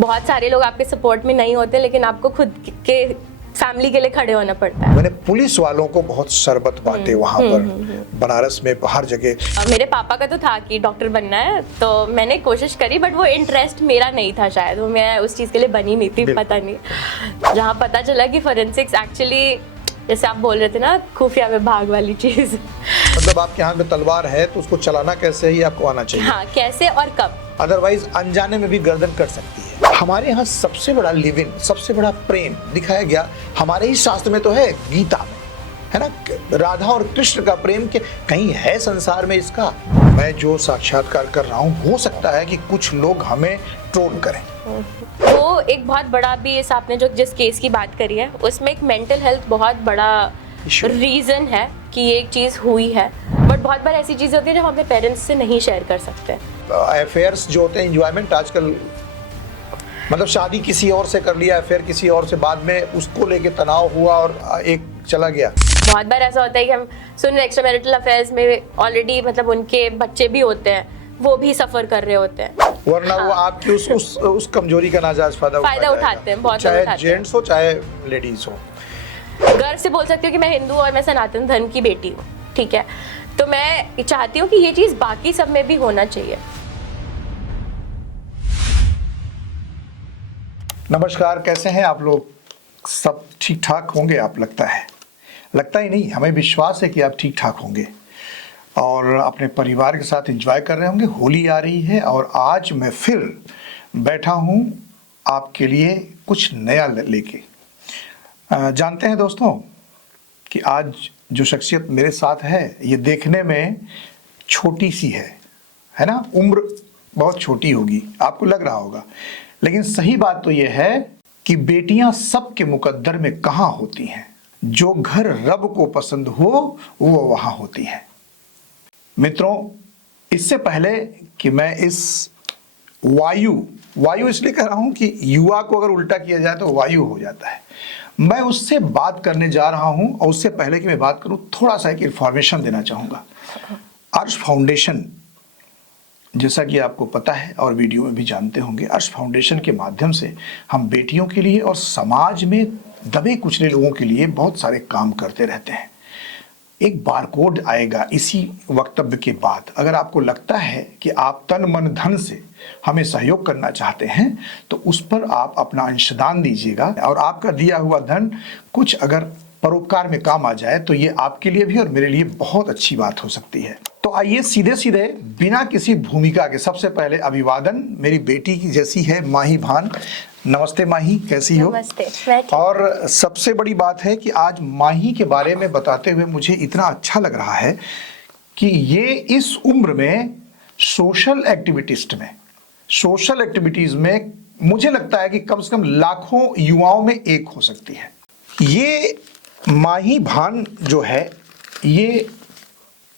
बहुत सारे लोग आपके सपोर्ट में नहीं होते, लेकिन आपको खुद के फैमिली के लिए खड़े होना पड़ता है। मैंने पुलिस वालों को बहुत शरबत बांटे वहाँ पर बनारस में हर जगह। मेरे पापा का तो था कि डॉक्टर बनना है, तो मैंने कोशिश करी, बट वो इंटरेस्ट मेरा नहीं था शायद, वो मैं उस चीज़ के लिए बनी नहीं थी, पता नहीं। जहाँ पता चला कि फोरेंसिक्स एक्चुअली, जैसे आप बोल रहे थे ना, खुफिया विभाग वाली चीज़। मतलब आपके हाथ में तलवार है तो उसको चलाना कैसे ही आपको आना चाहिए। हाँ, कैसे और कब, अदरवाइज अनजाने में भी गर्दन कट सकती है। हमारे यहाँ सबसे बड़ा लिव इन, सबसे बड़ा प्रेम दिखाया गया हमारे ही शास्त्र में तो है, गीता में है ना, राधा और कृष्ण का प्रेम के कहीं है संसार में इसका। मैं जो साक्षात्कार कर रहा हूँ, हो सकता है कि कुछ लोग हमें ट्रोल करें। तो एक बहुत बड़ा भी इस आपने जो जिस केस की बात करी है, उसमें एक मेंटल हेल्थ बहुत बड़ा रीजन है कि ये एक चीज़ हुई है। बट बहुत बार ऐसी चीज़ होती है जो हम अपने पेरेंट्स से नहीं शेयर कर सकते। अफेयर्स जो होते हैं, एंजॉयमेंट आजकल, मतलब शादी किसी और से कर लिया, अफेयर किसी और से, बाद में उसको लेके तनाव हुआ और एक चला गया। बहुत बार ऐसा होता है कि हम सुन रहे एक्स्ट्रा मैरिटल अफेयर्स में ऑलरेडी मतलब उनके बच्चे भी होते हैं, वो भी सफर कर रहे होते हैं, वरना वो आपकी उस कमजोरी का नाजायज फायदा उठाते हैं। बहुत चाहे जेंट्स हो चाहे लेडीज हो। गर्व से बोल सकती हूँ कि मैं हिंदू और मैं सनातन धर्म की बेटी हूँ, ठीक है। तो मैं चाहती हूँ कि ये चीज़ बाकी सब में भी होना चाहिए। नमस्कार, कैसे हैं आप लोग? सब ठीक ठाक होंगे आप, लगता ही नहीं, हमें विश्वास है कि आप ठीक ठाक होंगे और अपने परिवार के साथ एंजॉय कर रहे होंगे। होली आ रही है और आज मैं फिर बैठा हूँ आपके लिए कुछ नया लेके। जानते हैं दोस्तों कि आज जो शख्सियत मेरे साथ है, ये देखने में छोटी सी है ना, उम्र बहुत छोटी होगी, आपको लग रहा होगा, लेकिन सही बात तो ये है कि बेटियां सबके मुकद्दर में कहाँ होती हैं। जो घर रब को पसंद हो वो वहां होती हैं। मित्रों, इससे पहले कि मैं इस वायु इसलिए कह रहा हूं कि युवा को अगर उल्टा किया जाए तो वायु हो जाता है, मैं उससे बात करने जा रहा हूं। और उससे पहले कि मैं बात करूं, थोड़ा सा एक इन्फॉर्मेशन देना चाहूंगा। अर्श फाउंडेशन, जैसा कि आपको पता है और वीडियो में भी जानते होंगे, अर्श फाउंडेशन के माध्यम से हम बेटियों के लिए और समाज में दबे कुचले लोगों के लिए बहुत सारे काम करते रहते हैं। एक बारकोड आएगा इसी वक्तव्य के बाद। अगर आपको लगता है कि आप तन मन धन से हमें सहयोग करना चाहते हैं तो उस पर आप अपना अंशदान दीजिएगा, और आपका दिया हुआ धन कुछ अगर परोपकार में काम आ जाए तो ये आपके लिए भी और मेरे लिए बहुत अच्छी बात हो सकती है। तो आइए सीधे सीधे बिना किसी भूमिका के सबसे पहले अभिवादन मेरी बेटी की जैसी है, माही भान। नमस्ते माही, कैसी हो? नमस्ते। और सबसे बड़ी बात है कि आज माही के बारे में बताते हुए मुझे इतना अच्छा लग रहा है कि ये इस उम्र में सोशल एक्टिविटीज में मुझे लगता है कि कम से कम लाखों युवाओं में एक हो सकती है। ये माही भान जो है, ये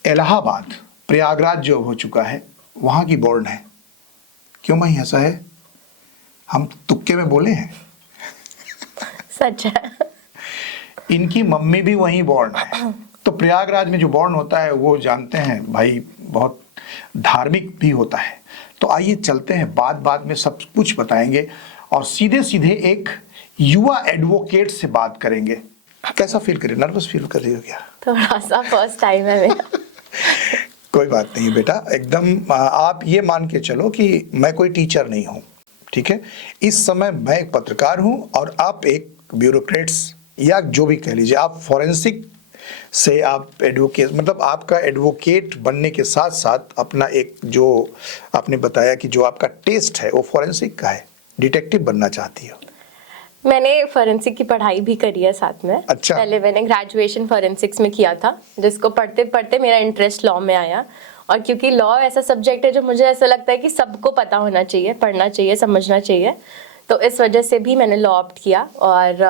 इलाहाबाद, प्रयागराज जो हो चुका है, वहां की बोर्न है। क्यों माही ऐसा है? हम तुक्के में बोले हैं? सच है। इनकी मम्मी भी वहीं बोर्न है। तो प्रयागराज में जो बोर्न होता है वो जानते हैं भाई, बहुत धार्मिक भी होता है। तो आइए चलते हैं, बात में सब कुछ बताएंगे और सीधे सीधे एक युवा एडवोकेट से बात करेंगे। कैसा फील कर रही हो? नर्वस फील कर रही हो क्या? थोड़ा सा, फर्स्ट टाइम है मेरा। कोई बात नहीं बेटा, एकदम आप ये मान के चलो कि मैं कोई टीचर नहीं हूँ, ठीक है। इस समय मैं एक पत्रकार हूँ और आप एक ब्यूरोक्रेट्स या जो भी कह लीजिए, आप फॉरेंसिक से आप एडवोकेट, मतलब आपका एडवोकेट बनने के साथ साथ अपना एक, जो आपने बताया कि जो आपका टेस्ट है वो फॉरेंसिक का है, डिटेक्टिव बनना चाहती हो। मैंने फॉरेंसिक की पढ़ाई भी करी है साथ में। अच्छा। पहले मैंने ग्रेजुएशन फॉरेंसिक्स में किया था, जिसको पढ़ते पढ़ते मेरा इंटरेस्ट लॉ में आया। और क्योंकि लॉ ऐसा सब्जेक्ट है जो मुझे ऐसा लगता है कि सबको पता होना चाहिए, पढ़ना चाहिए, समझना चाहिए, तो इस वजह से भी मैंने लॉ ऑप्ट किया। और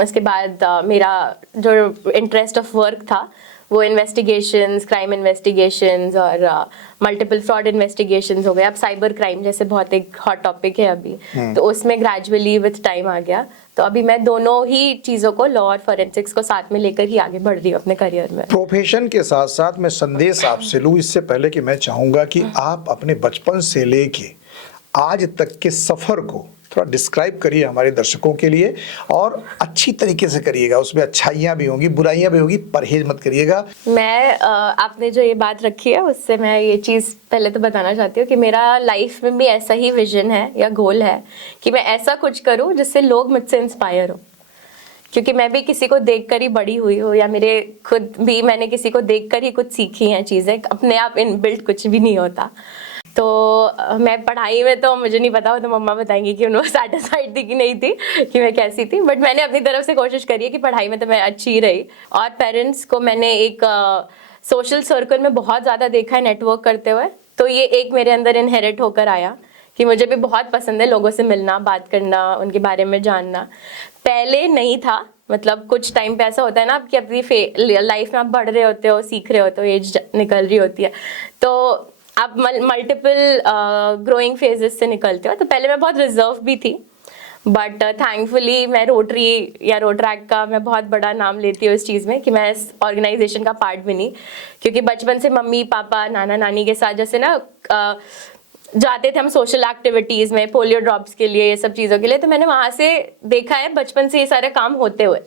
उसके बाद मेरा जो इंटरेस्ट ऑफ वर्क था वो इन्वेस्टिगेशंस, क्राइम इन्वेस्टिगेशंस और मल्टीपल फ्रॉड इन्वेस्टिगेशंस हो गए। अब साइबर क्राइम जैसे बहुत एक हॉट टॉपिक है अभी, तो उसमें ग्रेजुअली विथ टाइम आ गया। तो अभी मैं दोनों ही चीज़ों को, लॉ और फॉरेंसिक्स को साथ में लेकर ही आगे बढ़ रही हूँ अपने करियर में। प्रोफेशन के साथ साथ मैं संदेश आपसे लूँ, इससे पहले कि मैं चाहूँगा कि आप अपने बचपन से लेके आज तक के सफ़र को थोड़ा डिस्क्राइब करिए हमारे दर्शकों के लिए, और अच्छी तरीके से करिएगा, उसमें अच्छाइयाँ भी होंगी, बुराइयाँ भी होंगी, परहेज मत करिएगा। मैं आपने जो ये बात रखी है उससे मैं ये चीज़ पहले तो बताना चाहती हूँ कि मेरा लाइफ में भी ऐसा ही विजन है या गोल है कि मैं ऐसा कुछ करूँ जिससे लोग मुझसे इंस्पायर हो, क्योंकि मैं भी किसी को देखकर ही बड़ी हुई हूँ, या मेरे खुद भी मैंने किसी को देखकर ही कुछ सीखी हैं चीज़ें, अपने आप इनबिल्ट कुछ भी नहीं होता। तो मैं पढ़ाई में तो मुझे नहीं पता, हो तो मम्मा बताएंगी कि उनको सेटिस्फाइड थी कि नहीं थी कि मैं कैसी थी, बट मैंने अपनी तरफ से कोशिश करी है कि पढ़ाई में तो मैं अच्छी ही रही। और पेरेंट्स को मैंने एक सोशल सर्कल में बहुत ज़्यादा देखा है नेटवर्क करते हुए, तो ये एक मेरे अंदर इनहेरिट होकर आया कि मुझे भी बहुत पसंद है लोगों से मिलना, बात करना, उनके बारे में जानना। पहले नहीं था, मतलब कुछ टाइम पे ऐसा होता है ना आपकी अपनी लाइफ में आप बढ़ रहे होते हो, सीख रहे होते हो, एज निकल रही होती है, तो आप मल्टीपल ग्रोइंग फेजेस से निकलते हो। तो पहले मैं बहुत रिजर्व भी थी, बट थैंकफुली मैं रोटरी या रोटरैक्ट का मैं बहुत बड़ा नाम लेती हूँ इस चीज़ में कि मैं इस ऑर्गेनाइजेशन का पार्ट बनी, क्योंकि बचपन से मम्मी पापा नाना नानी के साथ जैसे ना जाते थे हम सोशल एक्टिविटीज़ में, पोलियो ड्रॉप्स के लिए, ये सब चीज़ों के लिए, तो मैंने वहाँ से देखा है बचपन से ये सारे काम होते हुए।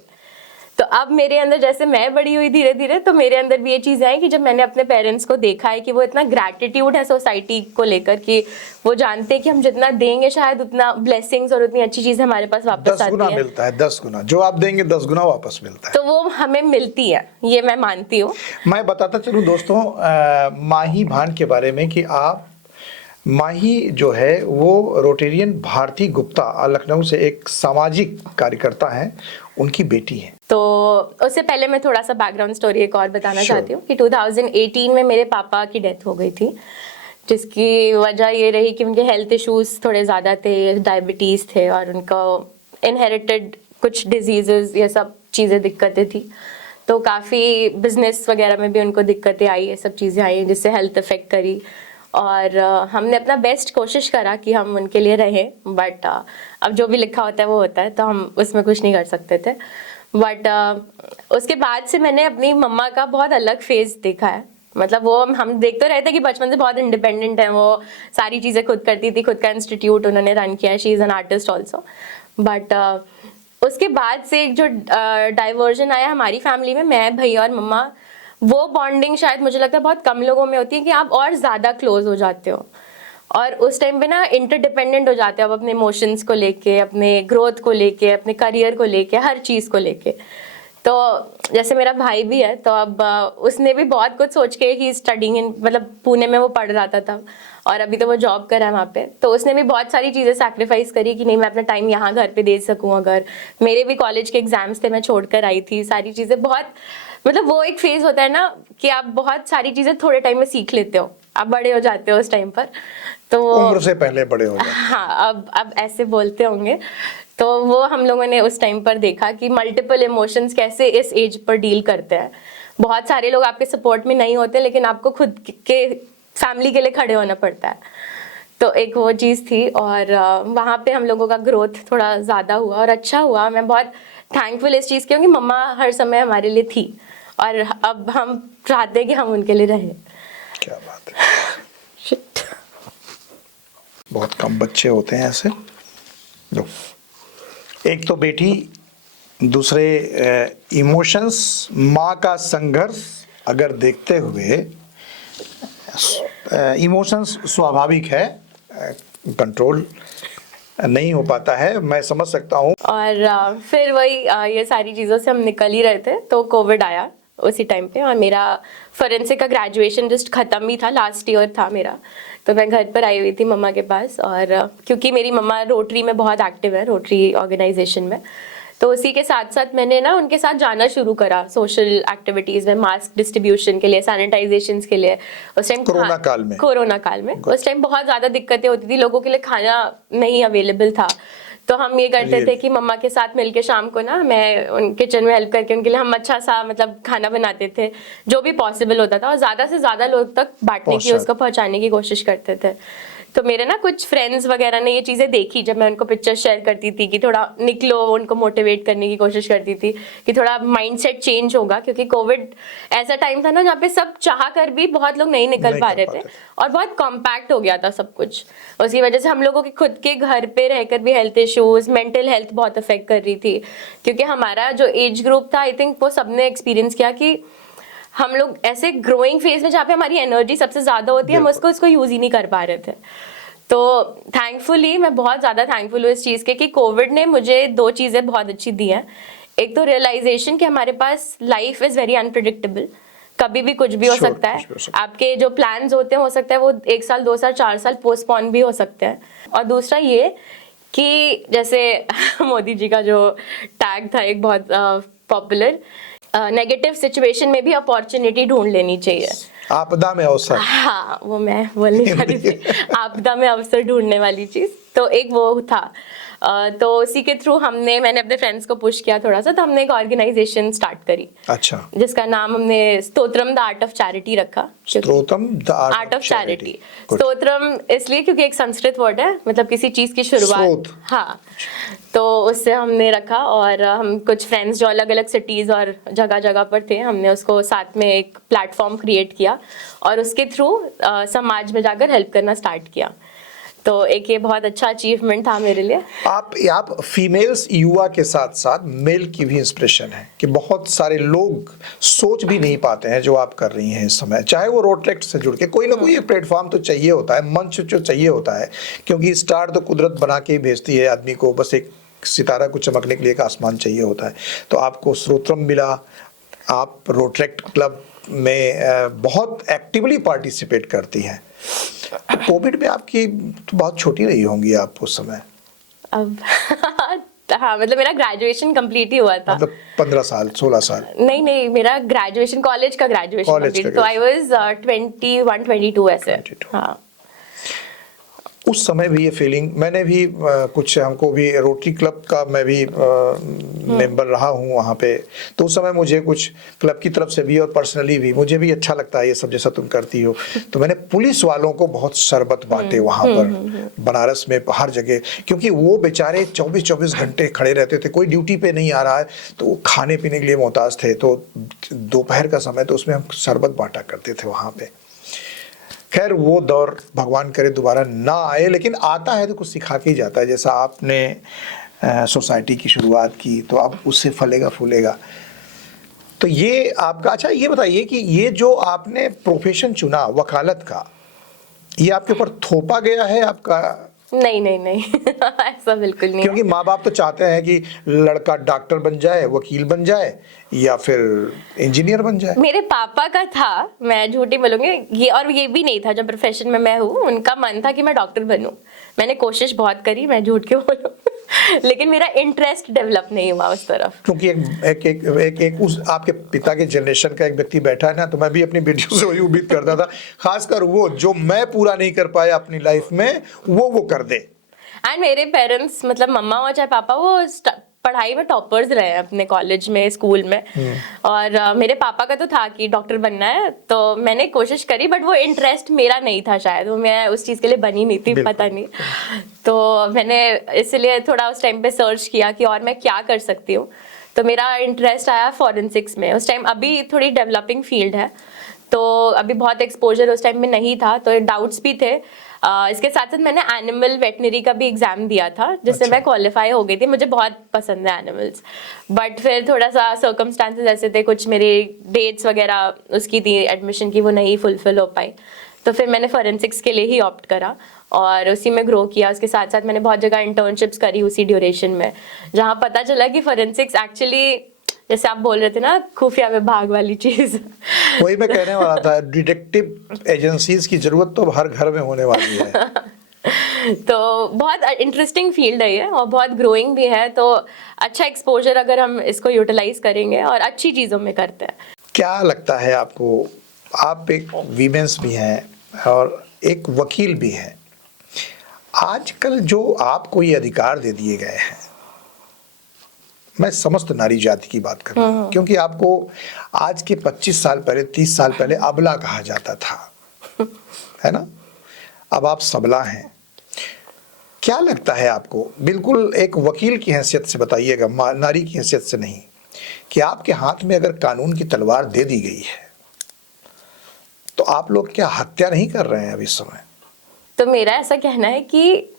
तो अब मेरे अंदर जैसे मैं बड़ी हुई धीरे धीरे, तो मेरे अंदर भी ये चीज़ें आई कि जब मैंने अपने पेरेंट्स को देखा है कि वो इतना ग्रैटिट्यूड है सोसाइटी को लेकर कि वो जानते हैं कि हम जितना देंगे शायद उतना ब्लेसिंग्स और उतनी अच्छी चीज़ें हमारे पास वापस 10 गुना आती है। मिलता है, 10 गुना जो आप देंगे 10 गुना वापस मिलता है, तो वो हमें मिलती है, ये मैं मानती हूँ। मैं बताता चलूँ दोस्तों माही भान के बारे में कि आप माही जो है वो रोटेरियन भारती गुप्ता लखनऊ से एक सामाजिक कार्यकर्ता हैं, उनकी बेटी है। तो उससे पहले मैं थोड़ा सा बैकग्राउंड स्टोरी एक और बताना Sure. चाहती हूँ कि 2018 में मेरे पापा की डेथ हो गई थी, जिसकी वजह ये रही कि उनके हेल्थ इश्यूज थोड़े ज़्यादा थे, डायबिटीज़ थे और उनका इनहेरिटेड कुछ डिजीज़ेस, ये सब चीज़ें दिक्कतें थी। तो काफ़ी बिजनेस वगैरह में भी उनको दिक्कतें आई, ये सब चीज़ें आई जिससे हेल्थ इफेक्ट करी। और हमने अपना बेस्ट कोशिश करा कि हम उनके लिए रहें, बट अब जो भी लिखा होता है वो होता है, तो हम उसमें कुछ नहीं कर सकते थे। बट उसके बाद से मैंने अपनी मम्मा का बहुत अलग फेज देखा है। मतलब वो हम देख तो रहे थे कि बचपन से बहुत इंडिपेंडेंट है, वो सारी चीज़ें खुद करती थी, खुद का इंस्टीट्यूट उन्होंने रन किया है, she is an artist also. But उसके बाद से एक जो डाइवर्जन आया हमारी फैमिली में, मैं भैया और मम्मा, वो बॉन्डिंग शायद मुझे लगता है बहुत कम लोगों में होती है कि आप और ज़्यादा क्लोज हो जाते हो, और उस टाइम पे ना इंटरडिपेंडेंट हो जाते हो आप अपने इमोशंस को लेके, अपने ग्रोथ को लेके, अपने करियर को लेके, हर चीज़ को लेके। तो जैसे मेरा भाई भी है, तो अब उसने भी बहुत कुछ सोच के ही स्टडिंग इन, मतलब पुणे में वो पढ़ रहा था तब, और अभी तो वो जॉब कर रहा है वहाँ पे। तो उसने भी बहुत सारी चीज़ें सैक्रिफाइस करी कि नहीं मैं अपना टाइम यहाँ घर पे दे सकूँ। अगर मेरे भी कॉलेज के एग्जाम्स थे, मैं छोड़ कर आई थी सारी चीज़ें। बहुत मतलब वो एक फेज होता है ना कि आप बहुत सारी चीज़ें थोड़े टाइम में सीख लेते हो, आप बड़े हो जाते हो उस टाइम पर, तो उम्र से पहले बड़े हो जाते हैं। हाँ, अब ऐसे बोलते होंगे। तो वो हम लोगों ने उस टाइम पर देखा कि मल्टीपल इमोशंस कैसे इस एज पर डील करते हैं। बहुत सारे लोग आपके सपोर्ट में नहीं होते, लेकिन आपको खुद के फैमिली के लिए खड़े होना पड़ता है। तो एक वो चीज़ थी, और वहाँ पे हम लोगों का ग्रोथ थोड़ा ज़्यादा हुआ और अच्छा हुआ। मैं बहुत थैंकफुल इस चीज़ की हूँ कि मम्मा हर समय हमारे लिए थी, और अब हम चाहते हैं कि हम उनके लिए रहें। क्या बात है। शिट। बहुत कम बच्चे होते हैं ऐसे। लो, एक तो बेटी, दूसरे इमोशंस, माँ का संघर्ष अगर देखते हुए, इमोशंस स्वाभाविक है, कंट्रोल नहीं हो पाता है, मैं समझ सकता हूँ। और फिर वही ये सारी चीज़ों से हम निकल ही रहे थे, तो कोविड आया उसी टाइम पे, और मेरा फोरेंसिक का ग्रेजुएशन जस्ट ख़त्म ही था, लास्ट ईयर था मेरा। तो मैं घर पर आई हुई थी मम्मा के पास, और क्योंकि मेरी मम्मा रोटरी में बहुत एक्टिव है, रोटरी ऑर्गेनाइजेशन में, तो उसी के साथ साथ मैंने ना उनके साथ जाना शुरू करा सोशल एक्टिविटीज़ में, मास्क डिस्ट्रीब्यूशन के लिए, सैनिटाइजेशन के लिए। उस टाइम कोरोना काल में उस टाइम बहुत ज़्यादा दिक्कतें होती थी, लोगों के लिए खाना नहीं अवेलेबल था। तो हम ये करते थे कि मम्मा के साथ मिलके शाम को ना मैं उन किचन में हेल्प करके उनके लिए हम अच्छा सा मतलब खाना बनाते थे, जो भी पॉसिबल होता था, और ज़्यादा से ज़्यादा लोग तक बांटने की, उसको पहुंचाने की कोशिश करते थे। तो मेरे ना कुछ फ्रेंड्स वगैरह ने ये चीज़ें देखी जब मैं उनको पिक्चर शेयर करती थी कि थोड़ा निकलो, उनको मोटिवेट करने की कोशिश करती थी कि थोड़ा माइंडसेट चेंज होगा, क्योंकि कोविड ऐसा टाइम था ना जहाँ पे सब चाह कर भी बहुत लोग नहीं निकल पा रहे थे और बहुत कॉम्पैक्ट हो गया था सब कुछ। उसकी वजह से हम लोगों के खुद के घर पे रहकर भी हेल्थ इश्यूज, मेंटल हेल्थ बहुत अफेक्ट कर रही थी, क्योंकि हमारा जो एज ग्रुप था आई थिंक वो सबने एक्सपीरियंस किया कि हम लोग ऐसे ग्रोइंग फेज में जहाँ पे हमारी एनर्जी सबसे ज्यादा होती है, हम उसको यूज ही नहीं कर पा रहे थे। तो थैंकफुली मैं बहुत ज्यादा थैंकफुल हूँ इस चीज के कि कोविड ने मुझे 2 चीजें बहुत अच्छी दी हैं। एक तो रियलाइजेशन कि हमारे पास लाइफ इज वेरी अनप्रिडिक्टेबल, कभी भी कुछ भी हो सकता है। आपके जो प्लान्स होते हैं हो सकता है वो 1 साल 2 साल 4 साल पोस्टपोन भी हो सकते हैं। और दूसरा ये कि जैसे मोदी जी का जो टैग था एक बहुत पॉपुलर, नेगेटिव सिचुएशन में भी अपॉर्चुनिटी ढूंढ लेनी चाहिए। आपदा में अवसर। हाँ, वो मैं बोलने वाली थी, आपदा में अवसर ढूंढने वाली चीज। तो एक वो था, तो उसी के थ्रू मैंने अपने फ्रेंड्स को पुश किया थोड़ा सा, तो हमने एक ऑर्गेनाइजेशन स्टार्ट करी। अच्छा। जिसका नाम हमने Stotram the art of charity रखा। Stotram the art of charity. Stotram इसलिए क्योंकि एक संस्कृत वर्ड है, मतलब किसी चीज की शुरुआत। हाँ, तो उससे हमने रखा और हम कुछ फ्रेंड्स जो अलग अलग सिटीज और जगह जगह पर थे, हमने उसको साथ में एक प्लेटफॉर्म क्रिएट किया और उसके थ्रू समाज में जाकर हेल्प करना स्टार्ट किया। तो एक ये बहुत अच्छा अचीवमेंट था मेरे लिए। आप फीमेल्स युवा के साथ साथ मेल की भी इंस्पिरेशन है कि बहुत सारे लोग सोच भी नहीं पाते हैं जो आप कर रही हैं इस समय, चाहे वो रोटरेक्ट से जुड़ के कोई ना कोई प्लेटफॉर्म तो चाहिए होता है, मंच जो चाहिए होता है, क्योंकि स्टार तो कुदरत बना के ही भेजती है आदमी को, बस एक सितारा को चमकने के लिए एक आसमान चाहिए होता है। तो आपको स्तोत्रम मिला, आप रोटरेक्ट क्लब में बहुत एक्टिवली पार्टिसिपेट करती हैं। कोविड में आपकी तो बहुत छोटी रही होंगी आप उस समय। अब हाँ, मतलब मेरा ग्रेजुएशन कंप्लीट ही हुआ था, मतलब 15 साल 16 साल। नहीं, मेरा ग्रेजुएशन कॉलेज का ग्रेजुएशन कंप्लीट, तो आई वाज 21 22 ऐसे। हाँ, उस समय भी ये फीलिंग, मैंने भी कुछ, हमको भी रोटरी क्लब का मैं भी मेंबर रहा हूँ वहाँ पे, तो उस समय मुझे कुछ क्लब की तरफ से भी और पर्सनली भी मुझे भी अच्छा लगता है ये सब जैसा तुम करती हो। तो मैंने पुलिस वालों को बहुत शरबत बांटे वहाँ पर बनारस में हर जगह, क्योंकि वो बेचारे 24 घंटे खड़े रहते थे, कोई ड्यूटी पे नहीं आ रहा है, तो वो खाने पीने के लिए मोहताज थे। तो दोपहर का समय तो उसमें हम शरबत बांटा करते थे वहाँ पे। खैर वो दौर भगवान करे दोबारा ना आए, लेकिन आता है तो कुछ सिखा के ही जाता है। जैसा आपने सोसाइटी की शुरुआत की तो अब उससे फलेगा फूलेगा। तो ये आपका, अच्छा ये बताइए कि ये जो आपने प्रोफेशन चुना वकालत का, ये आपके ऊपर थोपा गया है आपका? नहीं ऐसा बिल्कुल नहीं। क्योंकि माँ बाप तो चाहते हैं कि लड़का डॉक्टर बन जाए, वकील बन जाए या फिर इंजीनियर बन जाए। मेरे पापा का था, मैं झूठी बोलूंगी ये, और ये भी नहीं था जो प्रोफेशन में मैं हूँ, उनका मन था कि मैं डॉक्टर बनूं। मैंने कोशिश बहुत करी, मैं झूठ क्यों बोलूं लेकिन मेरा इंटरेस्ट डेवलप नहीं हुआ उस तरफ। क्योंकि एक उस आपके पिता के जनरेशन का एक व्यक्ति बैठा है ना, तो मैं भी अपनी बेटियों से वही उम्मीद करता था, खासकर वो जो मैं पूरा नहीं कर पाया अपनी लाइफ में वो कर दे। एंड मेरे पेरेंट्स, मतलब मम्मा और चाहे पापा, वो पढ़ाई में टॉपर्स रहे हैं अपने कॉलेज में, स्कूल में। और मेरे पापा का तो था कि डॉक्टर बनना है, तो मैंने कोशिश करी, बट वो इंटरेस्ट मेरा नहीं था, शायद वो मैं उस चीज़ के लिए बनी नहीं थी, पता नहीं। तो मैंने इसलिए थोड़ा उस टाइम पे सर्च किया कि और मैं क्या कर सकती हूँ। तो मेरा इंटरेस्ट आया फॉरेंसिक्स में। उस टाइम अभी थोड़ी डेवलपिंग फील्ड है, तो अभी बहुत एक्सपोजर उस टाइम में नहीं था, तो डाउट्स भी थे। इसके साथ साथ मैंने एनिमल वेटनरी का भी एग्जाम दिया था, जिससे मैं क्वालिफाई हो गई थी। मुझे बहुत पसंद है एनिमल्स, बट फिर थोड़ा सा सर्कमस्टांसेस ऐसे थे, कुछ मेरी डेट्स वगैरह उसकी थी एडमिशन की, वो नहीं फुलफिल हो पाई। तो फिर मैंने फॉरेंसिक्स के लिए ही ऑप्ट करा और उसी में ग्रो किया। उसके साथ साथ मैंने बहुत जगह इंटर्नशिप्स करी उसी ड्यूरेशन में, जहाँ पता चला कि फॉरेंसिक्स एक्चुअली, जैसे आप बोल रहे थे ना, खुफिया विभाग वाली चीज, वही मैं कहने वाला था, डिटेक्टिव एजेंसीज की जरूरत तो हर घर में होने वाली है। तो बहुत इंटरेस्टिंग फील्ड है ये और बहुत ग्रोइंग भी है, तो अच्छा एक्सपोजर अगर हम इसको यूटिलाइज करेंगे और अच्छी चीजों में करते हैं। क्या लगता है आपको, आप एक वीमेंस भी हैं और एक वकील भी हैं, आजकल जो आपको ये अधिकार दे दिए गए हैं, मैं समस्त नारी जाति की बात कर रहा हूँ, क्योंकि आपको आज के 25 साल पहले 30 साल पहले अबला कहा जाता था, है ना? अब आप सबला हैं, क्या लगता है आपको, बिल्कुल एक वकील की हैसियत से बताइएगा, नारी की हैसियत से नहीं, कि आपके हाथ में अगर कानून की तलवार दे दी गई है तो आप लोग क्या हत्या नहीं कर रहे हैं अभी इस समय? तो मेरा ऐसा कहना है कि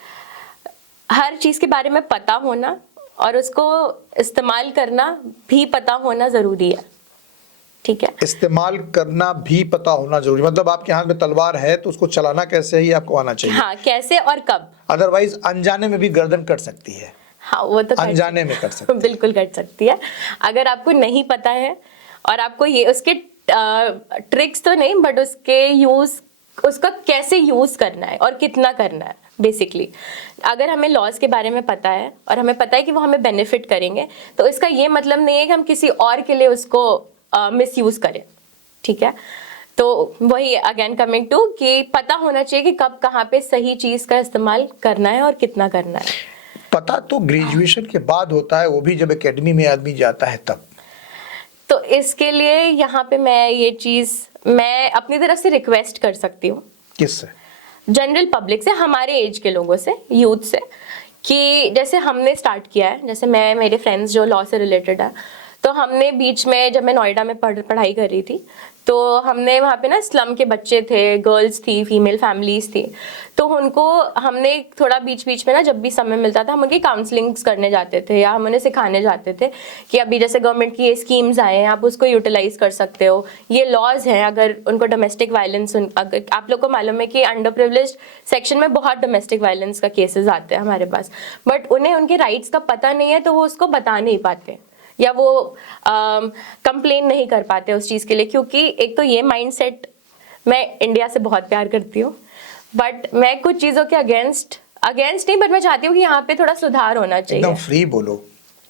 हर चीज के बारे में पता होना और उसको इस्तेमाल करना भी पता होना जरूरी है, ठीक है? इस्तेमाल करना भी पता होना जरूरी, मतलब आपके हाथ में तलवार है तो उसको चलाना कैसे ही आपको आना चाहिए। हाँ, कैसे और कब। अदरवाइज अनजाने में भी गर्दन कट सकती है। हाँ, वो तो अनजाने में कट सकती है। बिल्कुल कट सकती है। अगर आपको नहीं पता है और आपको ये उसके ट्रिक्स तो नहीं, बट उसका कैसे यूज करना है और कितना करना है, बेसिकली अगर हमें लॉज के बारे में पता है और हमें पता है कि वो हमें बेनिफिट करेंगे, तो इसका ये मतलब नहीं है कि हम किसी और के लिए उसको मिस यूज करें, ठीक है? तो वही अगेन कमिंग टू कि पता होना चाहिए कि कब कहाँ पे सही चीज का इस्तेमाल करना है और कितना करना है। पता तो ग्रेजुएशन के बाद होता है, वो भी जब एकेडमी में आदमी जाता है तब। तो इसके लिए यहाँ पे मैं अपनी तरफ से रिक्वेस्ट कर सकती हूँ। किससे? जनरल पब्लिक से, हमारे एज के लोगों से, यूथ से, कि जैसे हमने स्टार्ट किया है, जैसे मेरे फ्रेंड्स जो लॉ से रिलेटेड है, तो हमने बीच में जब मैं नोएडा में पढ़ाई कर रही थी, तो हमने वहाँ पे ना स्लम के बच्चे थे, गर्ल्स थी, फीमेल फैमिलीज थी, तो उनको हमने थोड़ा बीच बीच में ना जब भी समय मिलता था हम उनकी काउंसलिंग्स करने जाते थे या हम उन्हें सिखाने जाते थे कि अभी जैसे गवर्नमेंट की ये स्कीम्स आए हैं, आप उसको यूटिलाइज कर सकते हो, ये लॉज हैं, अगर उनको डोमेस्टिक वायलेंस, अगर आप लोग को मालूम है कि अंडर प्रिविलेज्ड सेक्शन में बहुत डोमेस्टिक वायलेंस का केसेस आते हैं हमारे पास, बट उन्हें उनके राइट्स का पता नहीं है, तो वो उसको बता नहीं पाते या वो कंप्लेन नहीं कर पाते उस चीज़ के लिए, क्योंकि एक तो ये माइंडसेट, मैं इंडिया से बहुत प्यार करती हूँ, बट मैं कुछ चीज़ों के अगेंस्ट नहीं, बट मैं चाहती हूँ कि यहाँ पे थोड़ा सुधार होना चाहिए। एकदम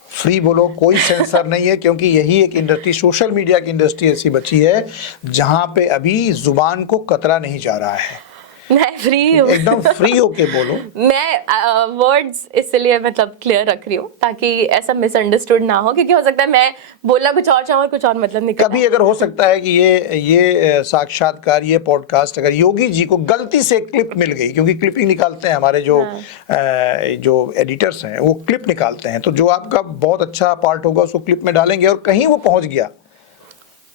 फ्री बोलो, कोई सेंसर नहीं है, क्योंकि यही एक इंडस्ट्री, सोशल मीडिया की इंडस्ट्री ऐसी बची है जहाँ पे अभी जुबान को कतरा नहीं जा रहा है। मैं फ्री हूँ, एकदम फ्री होके बोलो। मैं वर्ड्स इसलिए मतलब क्लियर रख रही हूँ ताकि ऐसा मिसअंडरस्टूड ना हो, क्योंकि हो सकता है मैं बोलना कुछ और चाहूँ और कुछ और मतलब निकल कभी अगर हो सकता है कि ये साक्षात्कार, ये पॉडकास्ट अगर योगी जी को गलती से क्लिप मिल गई, क्योंकि क्लिपिंग निकालते हैं हमारे जो एडिटर्स हैं, वो क्लिप निकालते हैं, तो जो आपका बहुत अच्छा पार्ट होगा उसको क्लिप में डालेंगे और कहीं वो पहुंच गया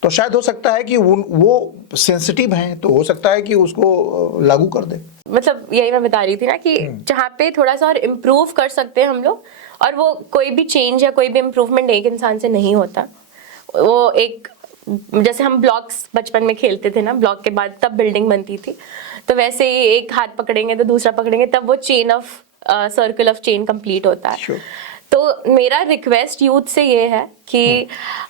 तो शायद हो सकता है कि वो सेंसिटिव हैं, तो हो सकता है कि उसको लागू कर दे। मतलब यही मैं बता रही थी ना कि जहाँ पे थोड़ा सा और इम्प्रूव कर सकते हैं हम लोग, और वो कोई भी चेंज या कोई भी इम्प्रूवमेंट एक इंसान से नहीं होता, वो एक जैसे हम ब्लॉक्स बचपन में खेलते थे ना, ब्लॉक के बाद तब बिल्डिंग बनती थी, तो वैसे ही एक हाथ पकड़ेंगे तो दूसरा पकड़ेंगे, तब वो chain of circle of chain complete होता है। Sure. तो मेरा रिक्वेस्ट यूथ से ये है कि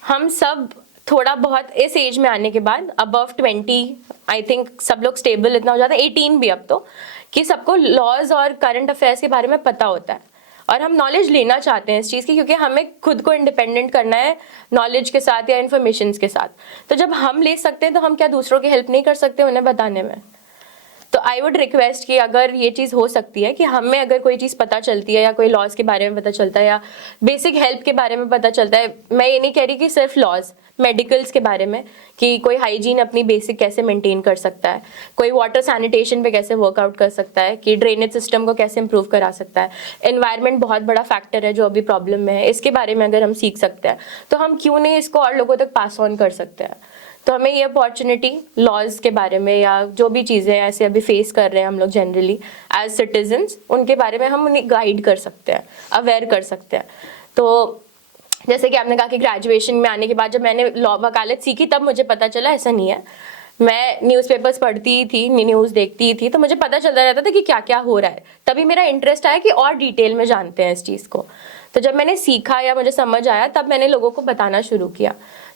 हम सब थोड़ा बहुत इस एज में आने के बाद, अबव 20 आई थिंक सब लोग स्टेबल इतना हो जाता है, 18 भी अब तो, कि सबको लॉज और करंट अफेयर्स के बारे में पता होता है और हम नॉलेज लेना चाहते हैं इस चीज़ की, क्योंकि हमें खुद को इंडिपेंडेंट करना है नॉलेज के साथ या इन्फॉर्मेशन के साथ। तो जब हम ले सकते हैं तो हम क्या दूसरों की हेल्प नहीं कर सकते उन्हें बताने में? तो आई वुड रिक्वेस्ट कि अगर ये चीज़ हो सकती है कि हमें अगर कोई चीज़ पता चलती है या कोई लॉज के बारे में पता चलता है या बेसिक हेल्प के बारे में पता चलता है, मैं ये नहीं कह रही कि सिर्फ लॉज, मेडिकल्स के बारे में कि कोई हाइजीन अपनी बेसिक कैसे मेंटेन कर सकता है, कोई वाटर सैनिटेशन पे कैसे वर्कआउट कर सकता है, कि ड्रेनेज सिस्टम को कैसे इंप्रूव करा सकता है, एनवायरनमेंट बहुत बड़ा फैक्टर है जो अभी प्रॉब्लम में है, इसके बारे में अगर हम सीख सकते हैं तो हम क्यों नहीं इसको और लोगों तक पास ऑन कर सकते हैं। तो हमें ये अपॉर्चुनिटी लॉज के बारे में या जो भी चीज़ें ऐसे अभी फेस कर रहे हैं हम लोग जनरली एज सिटीजन्स, उनके बारे में हम उन्हें गाइड कर सकते हैं, अवेयर कर सकते हैं। तो जैसे कि आपने कहा कि ग्रेजुएशन में आने के बाद जब मैंने लॉ वकालत सीखी तब मुझे पता चला, ऐसा नहीं है, मैं न्यूज़पेपर्स पढ़ती थी, न्यूज़ देखती थी, तो मुझे पता चलता रहता था कि क्या क्या हो रहा है, तभी मेरा इंटरेस्ट आया कि और डिटेल में जानते हैं इस चीज़ को। तो जब मैंने सीखा या मुझे समझ आया तब मैंने लोगों को बताना शुरू किया।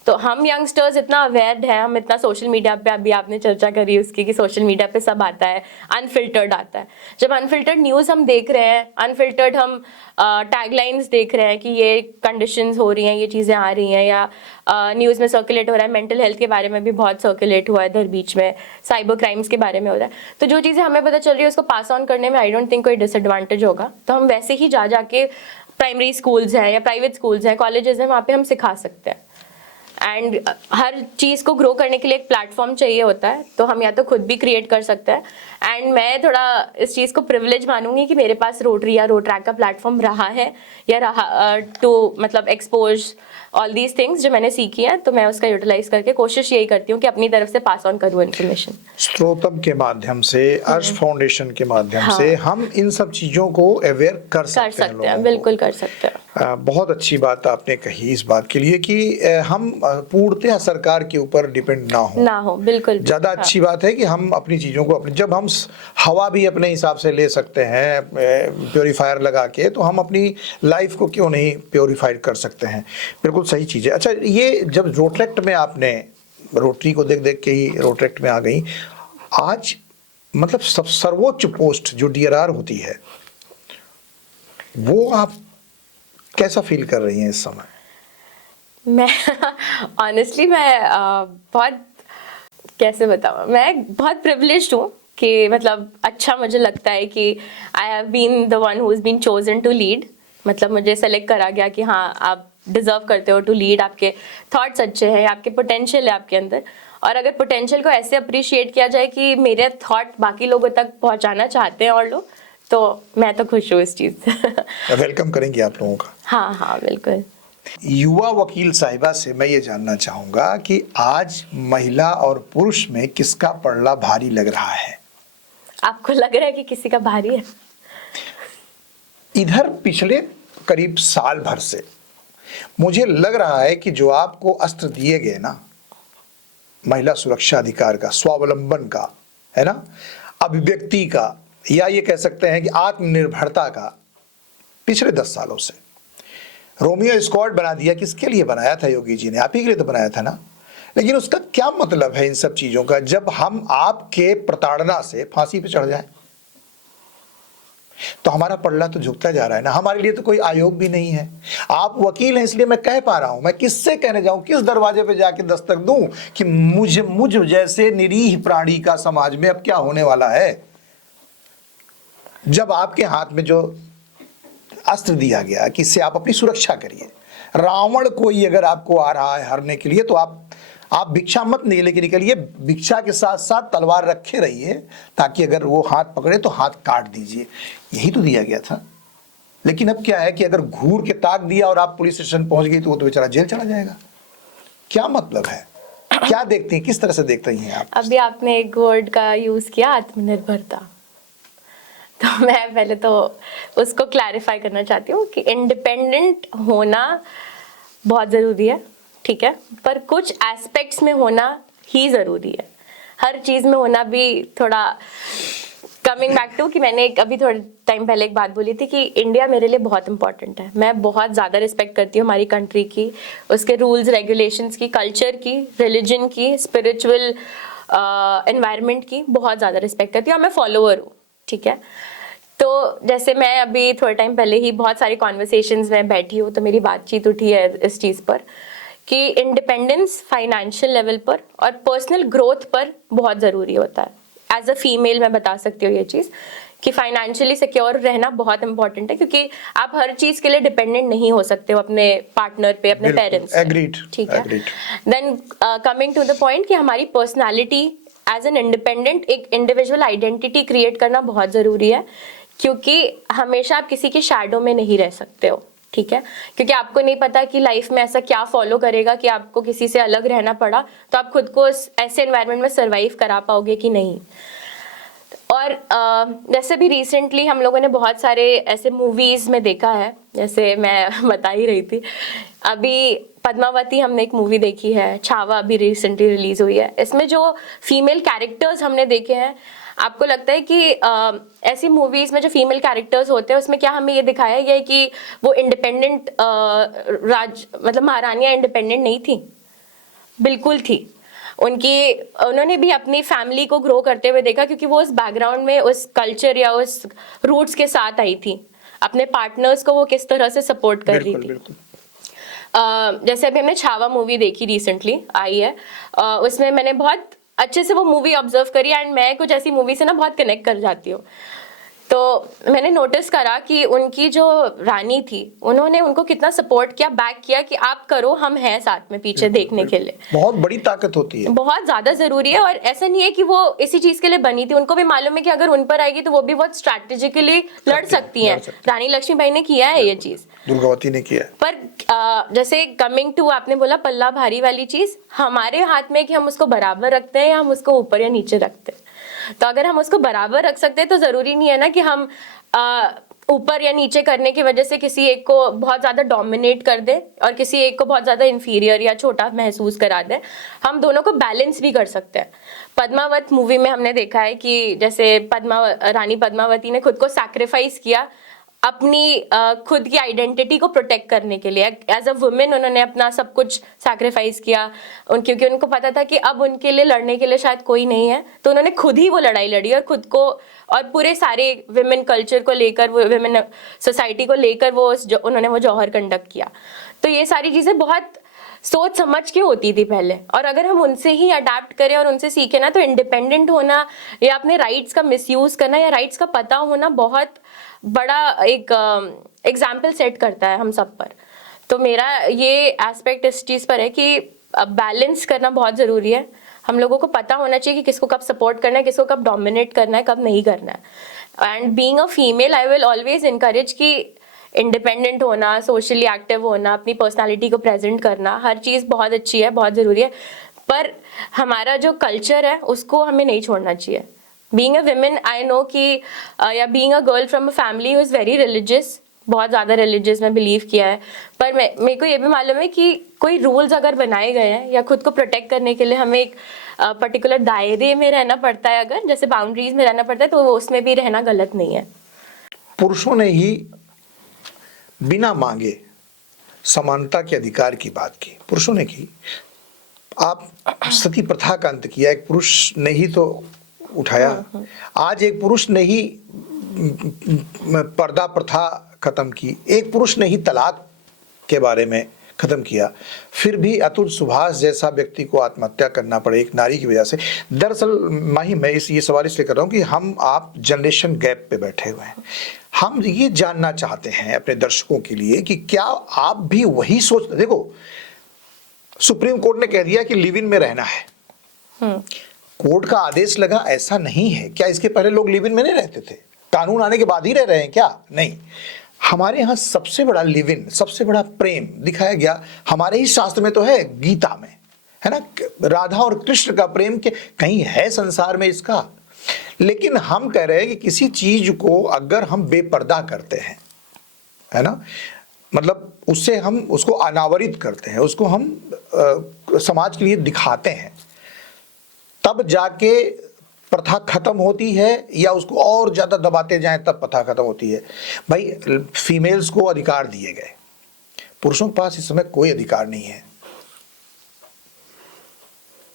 तो हम यंगस्टर्स इतना अवेयर हैं, हम इतना सोशल मीडिया पे, अभी आपने चर्चा करी उसकी कि सोशल मीडिया पे सब आता है, अनफिल्टर्ड आता है। जब अनफिल्टर्ड न्यूज़ हम देख रहे हैं, अनफिल्टर्ड हम टैगलाइंस देख रहे हैं कि ये कंडीशंस हो रही हैं, ये चीज़ें आ रही हैं, या न्यूज़ में सर्कुलेट हो रहा है, मेंटल हेल्थ के बारे में भी बहुत सर्कुलेट हुआ है इधर बीच में, साइबर क्राइम्स के बारे में हो रहा है, तो जो चीज़ें हमें पता चल रही है उसको पास ऑन करने में आई डोंट थिंक कोई डिसएडवांटेज होगा। तो हम वैसे ही जाके प्राइमरी स्कूल्स हैं या प्राइवेट स्कूल्स हैं, कॉलेजेस हैं, वहाँ पे हम सिखा सकते हैं। एंड हर चीज़ को ग्रो करने के लिए एक प्लेटफॉर्म चाहिए होता है, तो हम या तो खुद भी क्रिएट कर सकते हैं, एंड मैं थोड़ा इस चीज़ को प्रिविलेज मानूंगी कि मेरे पास रोटरी या रोट्रैक का प्लेटफॉर्म रहा है या रहा टू मतलब एक्सपोज ऑल दीज थिंग्स जो मैंने सीखी हैं, तो मैं उसका यूटिलाइज करके कोशिश यही करती हूँ कि अपनी तरफ से पास ऑन करूँ इन्फॉर्मेशन। स्रोतम के माध्यम से, अर्श फाउंडेशन के माध्यम से हम इन सब चीज़ों को अवेयर कर सकते हैं, बिल्कुल कर सकते हैं। बहुत अच्छी बात आपने कही इस बात के लिए कि हम पूर्णतः सरकार के ऊपर डिपेंड ना हो, बिल्कुल ज़्यादा अच्छी बात है कि हम अपनी चीज़ों को जब हम हवा भी अपने हिसाब से ले सकते हैं प्योरीफायर लगा के, तो हम अपनी लाइफ को क्यों नहीं प्योरीफाइड कर सकते हैं। बिल्कुल सही चीज़ है। अच्छा, ये जब रोट्रैक्ट में आपने रोटरी को देख देख के ही रोट्रैक्ट में आ गई, आज मतलब सब सर्वोच्च पोस्ट जो DRR होती है वो आप कैसा फील कर रही हैं इस समय? मैं ऑनेस्टली मैं बहुत कैसे बताऊँ, मैं बहुत प्रिविलेज्ड हूँ कि मतलब अच्छा मुझे लगता है कि I have been the one who is been chosen to lead. मतलब मुझे सेलेक्ट करा गया कि हाँ आप डिजर्व करते हो टू लीड, आपके थॉट्स अच्छे हैं, आपके पोटेंशियल है आपके अंदर, और अगर पोटेंशियल को ऐसे अप्रिशिएट किया जाए कि मेरे थॉट बाकी लोगों तक पहुंचाना चाहते हैं और लोग, तो मैं तो खुश हूँ इस चीज़ से। वेलकम करेंगे आप लोगों का। हाँ हाँ बिल्कुल। युवा वकील साहिबा से मैं ये जानना चाहूँगा कि आज महिला और पुरुष में किसका पलड़ा भारी लग रहा है? आपको लग रहा है कि किसी का भारी है? इधर पिछले करीब साल भर से मुझे लग रहा है कि जो आपको अस्त्र दिए गए ना, महिला सुरक्षा अधिकार का, स्वावलंबन का, है ना, अभिव्यक्ति का, या ये कह सकते हैं कि आत्मनिर्भरता का, पिछले 10 सालों से रोमियो स्क्वाड बना दिया। किसके लिए बनाया था? योगी जी ने, आप ही के लिए तो बनाया था ना। लेकिन उसका क्या मतलब है इन सब चीजों का, जब हम आपके प्रताड़ना से फांसी पे चढ़ जाए तो हमारा पलड़ा तो झुकता जा रहा है ना। हमारे लिए तो कोई आयोग भी नहीं है। आप वकील हैं इसलिए मैं कह पा रहा हूं। मैं किससे कहने जाऊं, किस दरवाजे पे जाके दस्तक दूं कि मुझ जैसे निरीह प्राणी का समाज में अब क्या होने वाला है, जब आपके हाथ में जो अस्त्र दिया गया कि इससे आप अपनी सुरक्षा करिए। रावण कोई अगर आपको आ रहा है हरने के लिए तो आप भिक्षा मत नहीं लेके निकलिए, भिक्षा के साथ साथ तलवार रखे रहिए, ताकि अगर वो हाथ पकड़े तो हाथ काट दीजिए। यही तो दिया गया था। लेकिन अब क्या है कि अगर घूर के ताक दिया और आप पुलिस स्टेशन पहुंच गई तो वो तो बेचारा जेल चला जाएगा। क्या मतलब है? क्या देखती हैं, किस तरह से देखती हैं आप? अभी आपने एक वर्ड का यूज किया, आत्मनिर्भरता, तो मैं पहले तो उसको क्लैरिफाई करना चाहती हूँ कि इंडिपेंडेंट होना बहुत ज़रूरी है, ठीक है, पर कुछ एस्पेक्ट्स में होना ही ज़रूरी है। हर चीज़ में होना भी थोड़ा, कमिंग बैक टू कि मैंने अभी थोड़े टाइम पहले एक बात बोली थी कि इंडिया मेरे लिए बहुत इंपॉर्टेंट है। मैं बहुत ज़्यादा रिस्पेक्ट करती हूँ हमारी कंट्री की, उसके रूल्स रेगुलेशंस की, कल्चर की, रिलीजन की, स्पिरिचुअल एनवायरनमेंट की बहुत ज़्यादा रिस्पेक्ट करती हूँ, और मैं फॉलोअर हूँ, ठीक है। तो जैसे मैं अभी थोड़े टाइम पहले ही बहुत सारी कॉन्वर्सेशंस में बैठी हूँ, तो मेरी बातचीत उठी है इस चीज़ पर कि इंडिपेंडेंस फाइनेंशियल लेवल पर और पर्सनल ग्रोथ पर बहुत ज़रूरी होता है। एज अ फीमेल मैं बता सकती हूँ ये चीज़ कि फाइनेंशियली सिक्योर रहना बहुत इंपॉर्टेंट है, क्योंकि आप हर चीज़ के लिए डिपेंडेंट नहीं हो सकते हो अपने पार्टनर पे, अपने पेरेंट्स पे, ठीक है। Then coming to the point कि हमारी पर्सनैलिटी एज एन इंडिपेंडेंट एक इंडिविजुअल आइडेंटिटी क्रिएट करना बहुत ज़रूरी है, क्योंकि हमेशा आप किसी के शैडो में नहीं रह सकते हो, ठीक है, क्योंकि आपको नहीं पता कि लाइफ में ऐसा क्या फॉलो करेगा कि आपको किसी से अलग रहना पड़ा, तो आप खुद को ऐसे एनवायरनमेंट में सरवाइव करा पाओगे कि नहीं। और जैसे भी रिसेंटली हम लोगों ने बहुत सारे ऐसे मूवीज़ में देखा है, जैसे मैं बता ही रही थी अभी पद्मावती हमने एक मूवी देखी है, छावा अभी रिसेंटली रिलीज हुई है। इसमें जो फीमेल कैरेक्टर्स हमने देखे हैं, आपको लगता है कि ऐसी मूवीज में जो फीमेल कैरेक्टर्स होते हैं उसमें क्या हमें ये दिखाया गया है कि वो इंडिपेंडेंट मतलब महारानियां इंडिपेंडेंट नहीं थी? बिल्कुल थी। उन्होंने भी अपनी फैमिली को ग्रो करते हुए देखा, क्योंकि वो उस बैकग्राउंड में, उस कल्चर या उस रूट्स के साथ आई थी। अपने पार्टनर्स को वो किस तरह से सपोर्ट कर रही थी। जैसे अभी हमने छावा मूवी देखी, रिसेंटली आई है, उसमें मैंने बहुत अच्छे से वो मूवी ऑब्जर्व करी, एंड मैं कुछ ऐसी मूवी से ना बहुत कनेक्ट कर जाती हूँ। तो मैंने नोटिस करा कि उनकी जो रानी थी उन्होंने उनको कितना सपोर्ट किया, बैक किया कि आप करो, हम हैं साथ में पीछे देखने के लिए। बहुत बड़ी ताकत होती है, बहुत ज्यादा जरूरी है। और ऐसा नहीं है कि वो इसी चीज के लिए बनी थी, उनको भी मालूम है कि अगर उन पर आएगी तो वो भी बहुत स्ट्रैटेजिकली लड़ सकती हैं। रानी लक्ष्मीबाई ने किया है ये चीज, दुर्गावती ने किया। पर जैसे कमिंग टू आपने बोला पल्ला भारी वाली चीज, हमारे हाथ में कि हम उसको बराबर रखते हैं या हम उसको ऊपर या नीचे रखते हैं। तो अगर हम उसको बराबर रख सकते हैं तो जरूरी नहीं है ना कि हम ऊपर या नीचे करने की वजह से किसी एक को बहुत ज्यादा डोमिनेट कर दे और किसी एक को बहुत ज्यादा इंफीरियर या छोटा महसूस करा दे। हम दोनों को बैलेंस भी कर सकते हैं। पद्मावत मूवी में हमने देखा है कि जैसे रानी पद्मावती ने खुद को सैक्रिफाइस किया अपनी खुद की आइडेंटिटी को प्रोटेक्ट करने के लिए। एज अ वुमेन उन्होंने अपना सब कुछ सैक्रिफाइस किया क्योंकि उनको पता था कि अब उनके लिए लड़ने के लिए शायद कोई नहीं है। तो उन्होंने खुद ही वो लड़ाई लड़ी और खुद को और पूरे सारे विमेन कल्चर को लेकर, विमेन सोसाइटी को लेकर उन्होंने वो जौहर कंडक्ट किया। तो ये सारी चीजें बहुत सोच समझ के होती थी पहले, और अगर हम उनसे ही अडेप्ट करें और उनसे सीखे ना, तो इंडिपेंडेंट होना या अपने राइट्स का मिसयूज करना या राइट्स का पता होना बहुत बड़ा एक एग्जाम्पल सेट करता है हम सब पर। तो मेरा ये एस्पेक्ट इस चीज पर है कि बैलेंस करना बहुत जरूरी है। हम लोगों को पता होना चाहिए कि किसको कब सपोर्ट करना है, किसको कब डोमिनेट करना है, कब नहीं करना है। And being a female I will always encourage कि इंडिपेंडेंट होना, सोशली एक्टिव होना, अपनी पर्सनालिटी को प्रेजेंट करना, हर चीज़ बहुत अच्छी है, बहुत ज़रूरी है। पर हमारा जो कल्चर है उसको हमें नहीं छोड़ना चाहिए। Being a women I know कि या being a girl from a family who is very religious, बहुत ज़्यादा रिलीजियस में बिलीव किया है, पर मेरे को ये भी मालूम है कि कोई रूल्स अगर बनाए गए हैं या खुद को प्रोटेक्ट करने के लिए हमें एक पर्टिकुलर दायरे में रहना पड़ता है, अगर जैसे बाउंड्रीज में रहना पड़ता है, तो उसमें भी रहना गलत नहीं है। पुरुषों ने ही बिना मांगे समानता के अधिकार की बात की, पुरुषों ने की। आप सती प्रथा का अंत किया, एक पुरुष ने ही तो उठाया। आज एक पुरुष ने ही पर्दा प्रथा खत्म की, एक पुरुष ने ही तलाक के बारे में खत्म किया। फिर भी अतुल सुभाष जैसा व्यक्ति को आत्महत्या करना पड़े एक नारी की वजह से। दरअसल माही, मैं ये सवाल इसलिए कर रहा हूँ कि हम आप जनरेशन गैप पे बैठे हुए हैं। हम ये जानना चाहते हैं अपने दर्शकों के लिए कि क्या आप भी वही सोच, देखो सुप्रीम कोर्ट ने कह दिया कि लिव इन में रहना है, कोर्ट का आदेश लगा, ऐसा नहीं है। क्या इसके पहले लोग लिव इन में नहीं रहते थे? कानून आने के बाद ही रह रहे हैं क्या? नहीं। हमारे यहाँ सबसे बड़ा लिव इन, सबसे बड़ा प्रेम दिखाया गया हमारे ही शास्त्र में तो है, गीता में है ना, राधा और कृष्ण का प्रेम के कहीं है संसार में इसका। लेकिन हम कह रहे हैं कि किसी चीज को अगर हम बेपर्दा करते हैं, है ना, मतलब उससे हम उसको अनावरित करते हैं, उसको हम समाज के लिए दिखाते हैं, तब जाके प्रथा खत्म होती है, या उसको और ज्यादा दबाते जाएं तब प्रथा खत्म होती है। भाई फीमेल्स को अधिकार दिए गए, पुरुषों के पास इस समय कोई अधिकार नहीं है।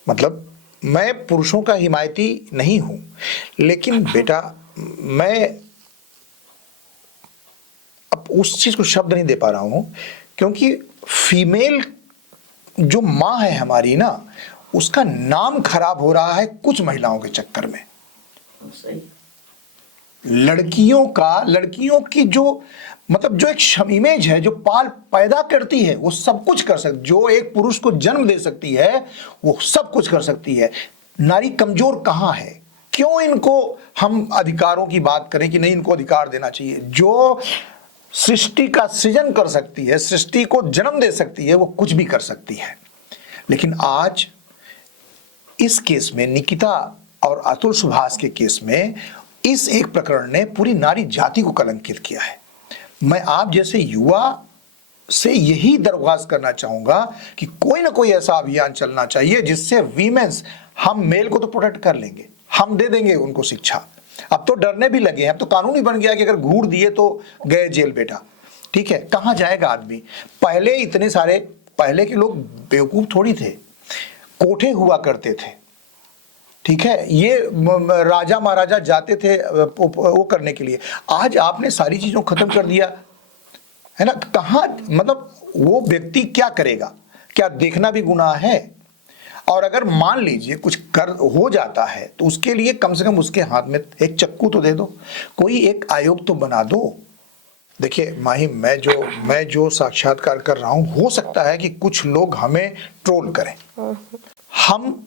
मतलब मैं पुरुषों का हिमायती नहीं हूं, लेकिन बेटा मैं अब उस चीज को शब्द नहीं दे पा रहा हूं, क्योंकि फीमेल जो मां है हमारी ना, उसका नाम खराब हो रहा है कुछ महिलाओं के चक्कर में। लड़कियों की जो मतलब जो एक इमेज है, जो पाल पैदा करती है, वो सब कुछ कर सकती, जो एक पुरुष को जन्म दे सकती है वो सब कुछ कर सकती है। नारी कमजोर कहां है? क्यों इनको हम अधिकारों की बात करें कि नहीं इनको अधिकार देना चाहिए? जो सृष्टि का सृजन कर सकती है, सृष्टि को जन्म दे सकती है, वो कुछ भी कर सकती है। लेकिन आज इस केस में, निकिता और अतुल सुभाष के केस में, इस एक प्रकरण ने पूरी नारी जाति को कलंकित किया है। मैं आप जैसे युवा से यही दरख्वास्त करना चाहूंगा कि कोई ना कोई ऐसा अभियान चलना चाहिए जिससे वीमेंस, हम मेल को तो प्रोटेक्ट कर लेंगे, हम दे देंगे उनको शिक्षा, अब तो डरने भी लगे हैं, अब तो कानून ही बन गया कि अगर घूर दिए तो गए जेल बेटा। ठीक है, कहां जाएगा आदमी? पहले इतने सारे, पहले के लोग बेवकूफ थोड़ी थे, कोठे हुआ करते थे, ठीक है, ये राजा महाराजा जाते थे वो करने के लिए। आज आपने सारी चीजों खत्म कर दिया है ना, कहां मतलब वो व्यक्ति क्या करेगा? क्या देखना भी गुनाह है? और अगर मान लीजिए कुछ कर हो जाता है तो उसके लिए कम से कम उसके हाथ में एक चक्कू तो दे दो, कोई एक आयोग तो बना दो। देखिए माही, मैं जो साक्षात्कार कर रहा हूं, हो सकता है कि कुछ लोग हमें ट्रोल करें। हम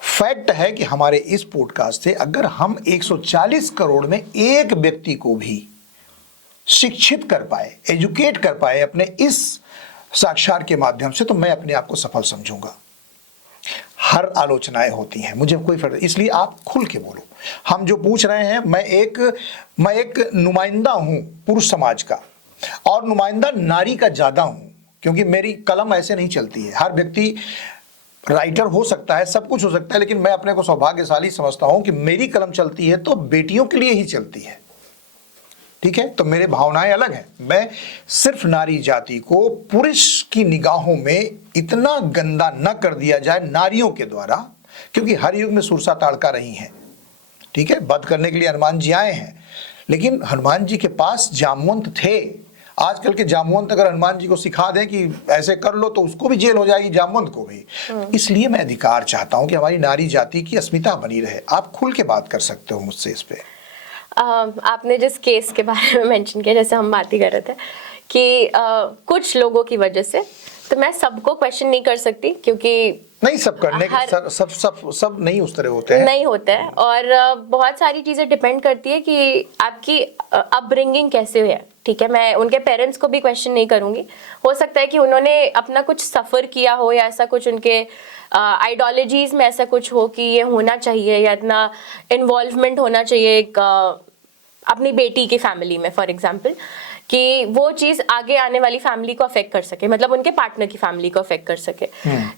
फैक्ट है कि हमारे इस पॉडकास्ट से अगर हम 140 करोड़ में एक व्यक्ति को भी शिक्षित कर पाए, एजुकेट कर पाए अपने इस साक्षात्कार के माध्यम से, तो मैं अपने आप को सफल समझूंगा। हर आलोचनाएं होती हैं, मुझे कोई फर्क, इसलिए आप खुल के बोलो। हम जो पूछ रहे हैं, मैं एक नुमाइंदा हूं पुरुष समाज का, और नुमाइंदा नारी का ज्यादा हूं, क्योंकि मेरी कलम ऐसे नहीं चलती है। हर व्यक्ति राइटर हो सकता है, सब कुछ हो सकता है, लेकिन मैं अपने को सौभाग्यशाली समझता हूं कि मेरी कलम चलती है तो बेटियों के लिए ही चलती है। ठीक है, तो मेरे भावनाएं अलग हैं। मैं सिर्फ नारी जाति को पुरुष की निगाहों में इतना गंदा न कर दिया जाए नारियों के द्वारा, क्योंकि हर युग में सुरसा ताड़का रही हैं। ठीक है, वध करने के लिए हनुमान जी आए हैं, लेकिन हनुमान जी के पास जामवंत थे। आजकल के जामवंत अगर हनुमान जी को सिखा दें कि ऐसे कर लो तो उसको भी जेल हो जाएगी, जामवंत को भी। इसलिए मैं अधिकार चाहता हूं कि हमारी नारी जाति की अस्मिता बनी रहे। आप खुल के बात कर सकते हो मुझसे इस पे। आपने जिस केस के बारे में मेंशन किया, जैसे हम बात ही कर रहे थे कि कुछ लोगों की वजह से, तो मैं सबको क्वेश्चन नहीं कर सकती, क्योंकि नहीं सब करने सब नहीं उस तरह होते हैं, नहीं होते हैं। और बहुत सारी चीजें डिपेंड करती है कि आपकी अपब्रिंगिंग कैसे है। ठीक है, मैं उनके पेरेंट्स को भी क्वेश्चन नहीं करूंगी। हो सकता है कि उन्होंने अपना कुछ सफर किया हो, या ऐसा कुछ उनके आइडियोलॉजीज में ऐसा कुछ हो कि ये होना चाहिए, या इतना इन्वॉल्वमेंट होना चाहिए एक अपनी बेटी की फैमिली में, फॉर एग्जाम्पल, कि वो चीज आगे आने वाली फैमिली को अफेक्ट कर सके, मतलब उनके पार्टनर की फैमिली को अफेक्ट कर सके।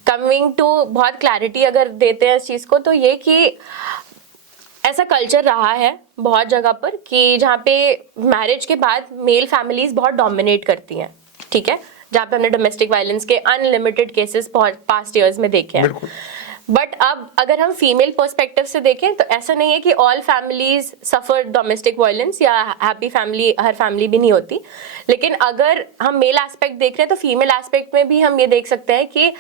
कमिंग टू बहुत क्लैरिटी अगर देते हैं इस चीज को, तो ये कि ऐसा कल्चर रहा है बहुत जगह पर कि जहाँ पे मैरिज के बाद मेल फैमिलीज बहुत डोमिनेट करती हैं। ठीक है, जहाँ पे हमने डोमेस्टिक वायलेंस के अनलिमिटेड केसेस पास्ट ईयर्स में देखे हैं। बट अब अगर हम फीमेल पर्सपेक्टिव से देखें तो ऐसा नहीं है कि ऑल फैमिलीज सफर डोमेस्टिक वायलेंस, या हैप्पी फैमिली हर फैमिली भी नहीं होती। लेकिन अगर हम मेल एस्पेक्ट देख रहे हैं तो फीमेल एस्पेक्ट में भी हम ये देख सकते हैं कि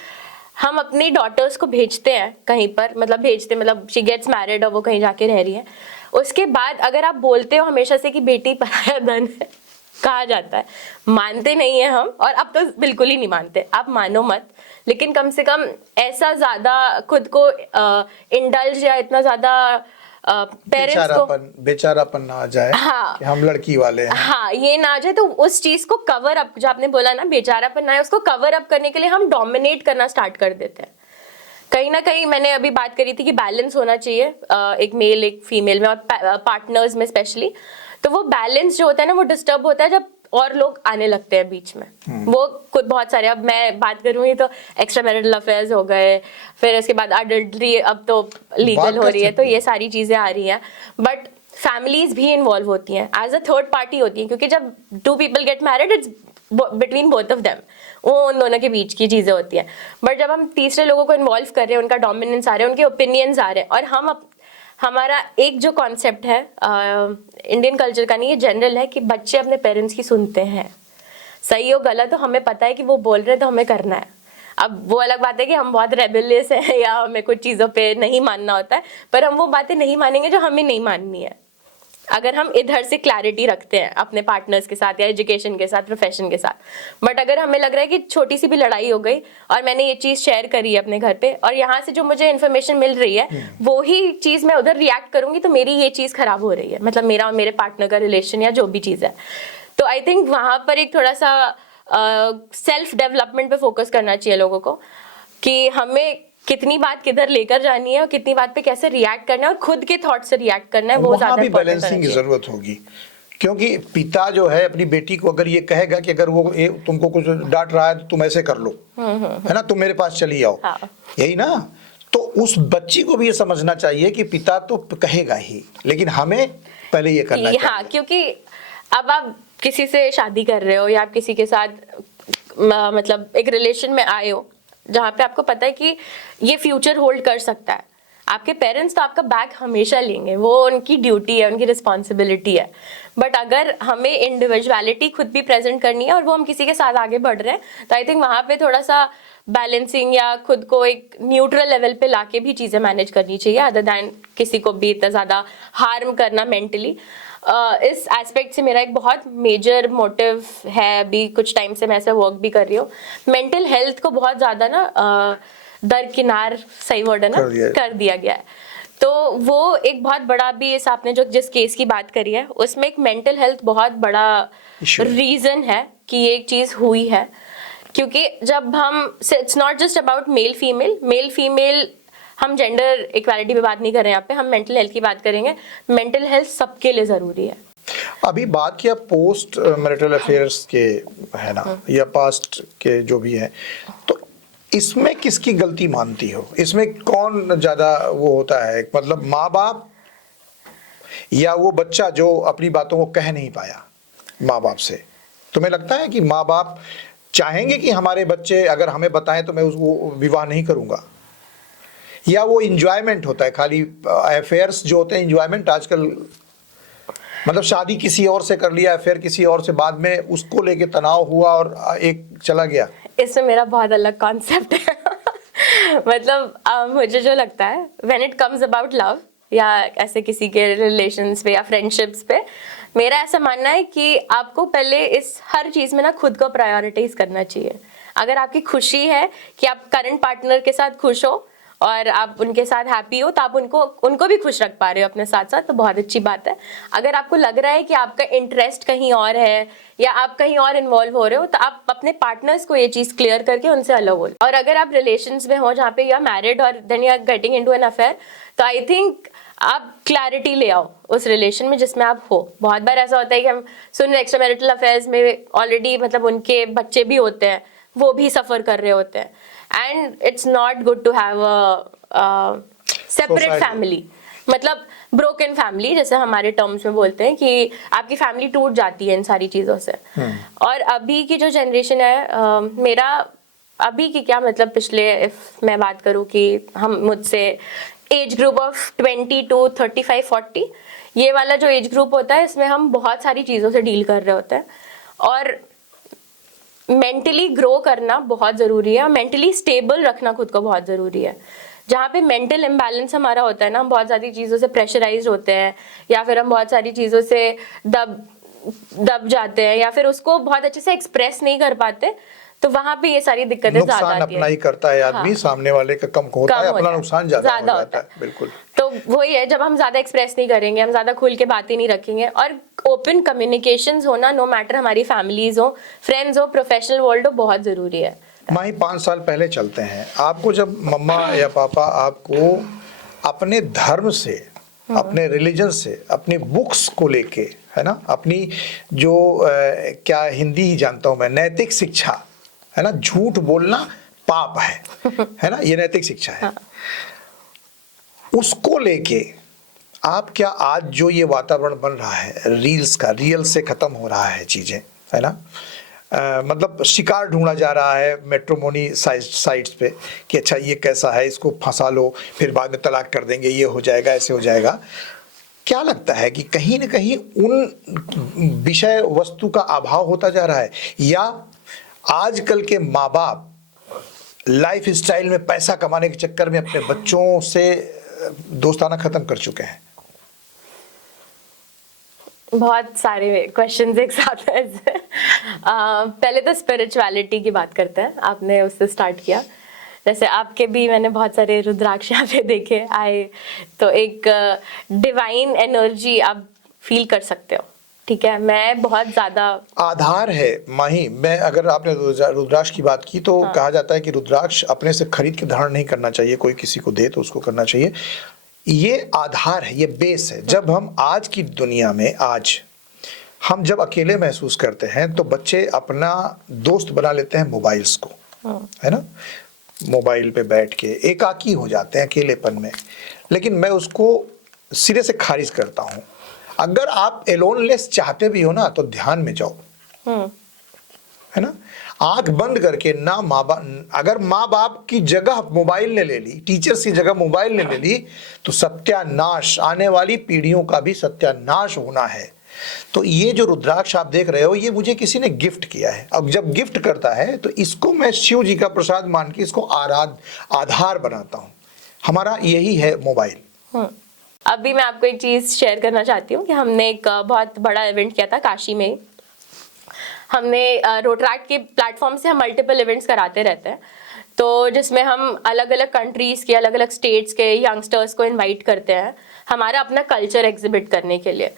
हम अपनी डॉटर्स को भेजते हैं कहीं पर, मतलब शी गेट्स मैरिड और वो कहीं जाके रह रही है। उसके बाद अगर आप बोलते हो हमेशा से कि बेटी पराया धन है, कहा जाता है, मानते नहीं है हम, और अब तो बिल्कुल ही नहीं मानते। आप मानो मत, लेकिन कम से कम ऐसा ज्यादा खुद को इंडल्ज या इतना ज्यादा पेरेंट्स को बेचारापन ना आ जाए। हाँ, कि हम लड़की वाले हैं। हाँ, ये ना आ जाए, तो उस चीज को कवर अप, जो आपने बोला ना बेचारापन ना आए, उसको कवर अप करने के लिए हम डोमिनेट करना स्टार्ट कर देते हैं। कहीं ना कहीं मैंने अभी बात करी थी कि बैलेंस होना चाहिए एक मेल एक फीमेल में, और पार्टनर्स में स्पेशली। तो वो बैलेंस जो होता है ना, वो डिस्टर्ब होता है जब और लोग आने लगते हैं बीच में। वो कुछ बहुत सारे, अब मैं बात करूंगी तो एक्स्ट्रा मैरिटल अफेयर्स हो गए, फिर उसके बाद अडल्ट्री अब तो लीगल हो रही है, तो ये सारी चीजें आ रही हैं। बट फैमिलीज भी इन्वॉल्व होती हैं, एज अ थर्ड पार्टी होती हैं, क्योंकि जब two people get married it's between both of them, वो उन दोनों के बीच की चीजें होती हैं। बट जब हम तीसरे लोगों को इन्वॉल्व कर रहे हैं, उनका डोमिनेंस आ रहा है, उनके ओपिनियंस आ रहे हैं, और हम हमारा एक जो कॉन्सेप्ट है इंडियन कल्चर का नहीं, ये जनरल है कि बच्चे अपने पेरेंट्स की सुनते हैं। सही हो गलत हो हमें पता है कि वो बोल रहे हैं तो हमें करना है। अब वो अलग बात है कि हम बहुत रेबेलियस हैं या हमें कुछ चीज़ों पे नहीं मानना होता है, पर हम वो बातें नहीं मानेंगे जो हमें नहीं माननी है, अगर हम इधर से क्लैरिटी रखते हैं अपने पार्टनर्स के साथ या एजुकेशन के साथ, प्रोफेशन के साथ। बट अगर हमें लग रहा है कि छोटी सी भी लड़ाई हो गई और मैंने ये चीज़ शेयर करी है अपने घर पे, और यहाँ से जो मुझे इन्फॉर्मेशन मिल रही है वो ही चीज़ मैं उधर रिएक्ट करूंगी, तो मेरी ये चीज़ खराब हो रही है, मतलब मेरा और मेरे पार्टनर का रिलेशन या जो भी चीज़ है। तो आई थिंक वहाँ पर एक थोड़ा सा सेल्फ डेवलपमेंट पे फोकस करना चाहिए लोगों को, कि हमें कितनी बात किधर लेकर जानी है और कितनी बात पे कैसे रिएक्ट करना है, और खुद के थॉट से रिएक्ट करना है, वो ज्यादा भी बैलेंसिंग की जरूरत होगी। क्योंकि पिता जो है अपनी बेटी को अगर ये कहेगा कि अगर वो तुमको कुछ डांट रहा है तो तुम ऐसे कर लो, है ना, तुम मेरे पास चली आओ, हाँ। यही ना, तो उस बच्ची को भी ये समझना चाहिए कि पिता तो कहेगा ही, लेकिन हमें पहले ये करना चाहिए। हाँ, क्योंकि अब आप किसी से शादी कर रहे हो या आप किसी के साथ मतलब एक रिलेशन में आए हो जहाँ पे आपको पता है कि ये फ्यूचर होल्ड कर सकता है, आपके पेरेंट्स तो आपका बैक हमेशा लेंगे, वो उनकी ड्यूटी है, उनकी रिस्पॉन्सिबिलिटी है। बट अगर हमें इंडिविजुअलिटी खुद भी प्रेजेंट करनी है और वो हम किसी के साथ आगे बढ़ रहे हैं, तो आई थिंक वहाँ पे थोड़ा सा बैलेंसिंग या खुद को एक न्यूट्रल लेवल पे लाके भी चीज़ें मैनेज करनी चाहिए, अदर दैन किसी को भी इतना ज़्यादा हार्म करना मेंटली। इस एस्पेक्ट से मेरा एक बहुत मेजर मोटिव है, अभी कुछ टाइम से मैं ऐसे वर्क भी कर रही हूँ। मेंटल हेल्थ को बहुत ज़्यादा ना दरकिनार, सही वर्ड है ना, कर दिया गया है। तो वो एक बहुत बड़ा भी, इस आपने जो जिस केस की बात करी है उसमें एक मेंटल हेल्थ बहुत बड़ा रीजन है कि ये एक चीज़ हुई है। क्योंकि जब हम, it's not just about male female, हम जेंडर इक्वालिटी पे बात नहीं कर रहे हैं यहाँ पे, हम मेंटल हेल्थ की बात करेंगे। मेंटल हेल्थ सबके लिए ज़रूरी है। अभी बात किया पोस्ट मैरिटल अफेयर्स के, है ना, या पास्ट के जो भी है, तो इसमें किसकी गलती मानती हो? इसमें कौन ज्यादा वो होता है, मतलब माँ बाप या वो बच्चा जो अपनी बातों को कह नहीं पाया माँ बाप से? तुम्हें लगता है कि माँ बाप चाहेंगे कि हमारे बच्चे अगर हमें बताएं तो मैं उसको विवाह नहीं करूंगा, या वो इंजॉयमेंट होता है, खाली अफेयर्स जो होते हैं इंजॉयमेंट आजकल, मतलब शादी किसी और से कर लिया, अफेयर किसी और से, बाद में उसको लेके तनाव हुआ और एक चला गया? इसमें मेरा बहुत अलग कॉन्सेप्ट है मतलब मुझे जो लगता है when it comes about love या ऐसे किसी के रिलेशंस पे या फ्रेंडशिप्स पे, मेरा ऐसा मानना है कि आपको पहले इस हर चीज़ में ना खुद को प्रायोरिटाइज करना चाहिए। अगर आपकी खुशी है कि आप करंट पार्टनर के साथ खुश हो और आप उनके साथ हैप्पी हो, तो आप उनको भी खुश रख पा रहे हो अपने साथ साथ, तो बहुत अच्छी बात है। अगर आपको लग रहा है कि आपका इंटरेस्ट कहीं और है या आप कहीं और इन्वॉल्व हो रहे हो, तो आप अपने पार्टनर्स को ये चीज़ क्लियर करके उनसे अलग हो। और अगर आप रिलेशंस में हो जहाँ पे यू आर मैरिड और then you are getting into an affair, तो आई थिंक आप क्लैरिटी ले आओ उस रिलेशन में जिसमें आप हो। बहुत बार ऐसा होता है कि हम सुन रहे एक्स्ट्रा मैरिटल अफेयर्स में ऑलरेडी मतलब उनके बच्चे भी होते हैं, वो भी सफ़र कर रहे होते हैं, and it's not good to have a separate family, मतलब ब्रोकन फैमिली जैसे हमारे टर्म्स में बोलते हैं कि आपकी फैमिली टूट जाती है इन सारी चीज़ों से। और अभी की जो जनरेशन है, मेरा अभी की क्या मतलब, पिछले इफ मैं बात करूँ कि हम मुझसे एज ग्रुप ऑफ 20 to 35-40, ये वाला जो एज ग्रुप होता है इसमें हम बहुत सारी चीज़ों से डील कर रहे होते हैं, और मेंटली ग्रो करना बहुत ज़रूरी है, मेंटली स्टेबल रखना खुद को बहुत ज़रूरी है। जहाँ पे मेंटल इम्बैलेंस हमारा होता है ना, हम बहुत सारी चीज़ों से प्रेशराइज होते हैं या फिर हम बहुत सारी चीज़ों से दब जाते हैं या फिर उसको बहुत अच्छे से एक्सप्रेस नहीं कर पाते, तो वहाँ पे ये सारी दिक्कतें ज़्यादा आती है। अपना ही करता है आदमी, हाँ। सामने वाले का कम होता है, अपना नुकसान ज़्यादा होता है। बिल्कुल। तो वही है, जब हम ज़्यादा एक्सप्रेस नहीं करेंगे, हम ज़्यादा खुल के बातें नहीं रखेंगे, और ओपन कम्युनिकेशंस होना, नो मैटर हमारी फैमिलीज हो, फ्रेंड्स हो, प्रोफेशनल वर्ल्ड हो, बहुत ज़रूरी है। माही, 5 साल पहले चलते हैं, आपको जब मम्मा या पापा आपको अपने धर्म से, अपने रिलीजन से, अपनी बुक्स को लेके, है ना, अपनी जो क्या हिंदी ही जानता हूँ मैं, नैतिक शिक्षा, है ना, झूठ बोलना पाप है ना, ये नैतिक शिक्षा है, उसको लेके आप क्या, आज जो ये वातावरण बन रहा है रील्स का, रियल से खत्म हो रहा है चीजें, है ना, मतलब शिकार ढूंढा जा रहा है मैट्रिमोनी साइट्स पे कि अच्छा ये कैसा है, इसको फंसा लो, फिर बाद में तलाक कर देंगे, ये हो जाएगा, ऐसे हो जाएगा। क्या लगता है कि कहीं ना कहीं उन विषय वस्तु का अभाव होता जा रहा है, या आजकल के माँ बाप लाइफ स्टाइल में पैसा कमाने के चक्कर में अपने बच्चों से दोस्ताना खत्म कर चुके हैं? बहुत सारे क्वेश्चंस एक साथ हैं। पहले तो स्पिरिचुअलिटी की बात करते हैं, आपने उससे स्टार्ट किया। जैसे आपके भी मैंने बहुत सारे रुद्राक्ष यहाँ पे देखे आए, तो एक डिवाइन एनर्जी आप फील कर सकते हो, ठीक है। मैं बहुत ज़्यादा आधार है माही, मैं अगर आपने रुद्राक्ष की बात की तो हाँ। कहा जाता है कि रुद्राक्ष अपने से खरीद के धारण नहीं करना चाहिए, कोई किसी को दे तो उसको करना चाहिए। ये आधार है, ये बेस है। जब हम आज की दुनिया में, आज हम जब अकेले महसूस करते हैं तो बच्चे अपना दोस्त बना लेते हैं मोबाइल्स को, है ना, मोबाइल पे बैठ के एकाकी हो जाते हैं अकेलेपन में। लेकिन मैं उसको सिरे से खारिज करता हूँ। अगर आप एलोनलेस चाहते भी हो ना तो ध्यान में जाओ, है ना। आंख बंद करके ना माँ बाप, अगर माँ बाप की जगह मोबाइल ने ले ली, टीचर्स की जगह मोबाइल ने ले ली, तो सत्यानाश, आने वाली पीढ़ियों का भी सत्यानाश होना है। तो ये जो रुद्राक्ष आप देख रहे हो, ये मुझे किसी ने गिफ्ट किया है। अब जब गिफ्ट करता है तो इसको मैं शिव जी का प्रसाद मान के इसको आधार बनाता हूँ। हमारा यही है मोबाइल। अभी मैं आपको एक चीज शेयर करना चाहती हूँ कि हमने एक बहुत बड़ा इवेंट किया था काशी में। हमने रोटरैक्ट के प्लेटफॉर्म से हम मल्टीपल इवेंट्स कराते रहते हैं, तो जिसमें हम अलग अलग कंट्रीज के, अलग अलग स्टेट्स के यंगस्टर्स को इनवाइट करते हैं हमारा अपना कल्चर एग्जिबिट करने के लिए।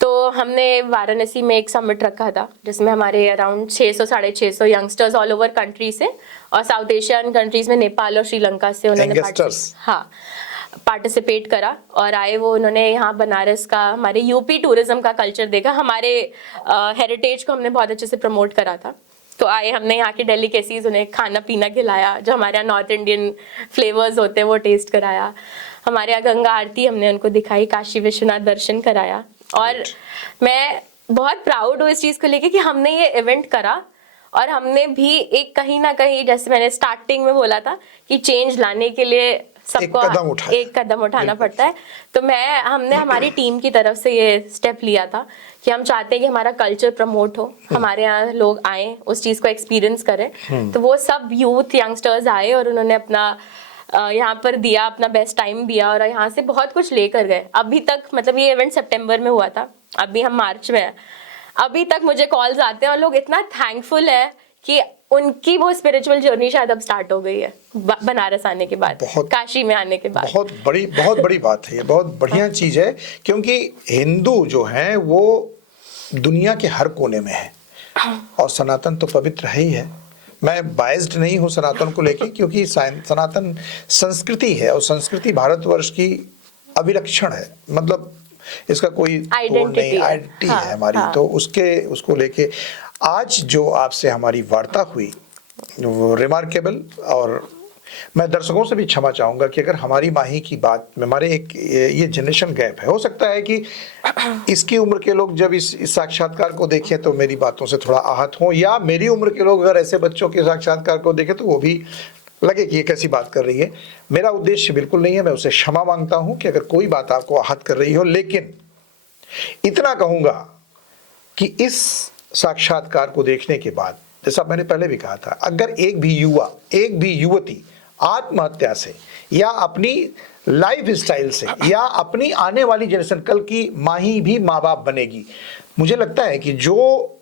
तो हमने वाराणसी में एक समिट रखा था जिसमें हमारे around 600-650 youngsters all over country से, और साउथ एशियन कंट्रीज में नेपाल और श्रीलंका से उन्होंने पार्टिसिपेट करा और आए। वो उन्होंने यहाँ बनारस का, हमारे यूपी टूरिज्म का कल्चर देखा, हमारे हेरिटेज को हमने बहुत अच्छे से प्रमोट करा था। तो आए, हमने यहाँ की डेलिकेसीज, उन्हें खाना पीना खिलाया, जो हमारे यहाँ नॉर्थ इंडियन फ्लेवर्स होते हैं वो टेस्ट कराया। हमारे यहाँ गंगा आरती हमने उनको दिखाई, काशी विश्वनाथ दर्शन कराया। और मैं बहुत प्राउड हूँ इस चीज़ को लेके कि हमने ये इवेंट करा और हमने भी एक कहीं ना कहीं, जैसे मैंने स्टार्टिंग में बोला था कि चेंज लाने के लिए सबको एक कदम उठाना पड़ता है। तो हमने हमारी टीम की तरफ से ये स्टेप लिया था कि हम चाहते हैं कि हमारा कल्चर प्रमोट हो, हमारे यहाँ लोग आए, उस चीज़ को एक्सपीरियंस करें। तो वो सब यूथ यंगस्टर्स आए और उन्होंने अपना यहाँ पर दिया, अपना बेस्ट टाइम दिया और यहाँ से बहुत कुछ लेकर गए। अभी तक, मतलब ये इवेंट सितंबर में हुआ था, अभी हम मार्च में हैं, अभी तक मुझे कॉल्स आते हैं और लोग इतना थैंकफुल है कि उनकी वो स्पिरिचुअल जर्नी शायद अब स्टार्ट हो गई है बनारस आने के बाद, काशी में आने के बाद। बहुत बड़ी बात है ये, बहुत बढ़िया चीज़ है, क्योंकि हिंदू जो है वो दुनिया के हर कोने में है और सनातन तो पवित्र है ही है। मैं बायस्ड नहीं हूँ सनातन को लेके, क्योंकि सनातन संस्कृति है और संस्कृति भारतवर्ष की अभिलक्षण है, मतलब इसका कोई आइडेंटिटी है हमारी। तो उसको लेके आज जो आपसे हमारी वार्ता हुई वो रिमार्केबल, और मैं दर्शकों से भी क्षमा चाहूँगा कि अगर हमारी माही की बात में हमारे एक ये जनरेशन गैप है, हो सकता है कि इसकी उम्र के लोग जब इस साक्षात्कार को देखें तो मेरी बातों से थोड़ा आहत हों, या मेरी उम्र के लोग अगर ऐसे बच्चों के साक्षात्कार को देखें तो वो भी लगे कि ये कैसी बात कर रही है। मेरा उद्देश्य बिल्कुल नहीं है, मैं उसे क्षमा मांगता हूँ कि अगर कोई बात आपको आहत कर रही हो, लेकिन इतना कहूँगा कि इस साक्षात्कार को देखने के बाद, जैसा मैंने पहले भी कहा था, अगर एक भी युवा, एक भी युवती आत्महत्या से या अपनी लाइफ स्टाइल से या अपनी आने वाली जनरेशन, कल की माही भी माँ बाप बनेगी, मुझे लगता है कि जो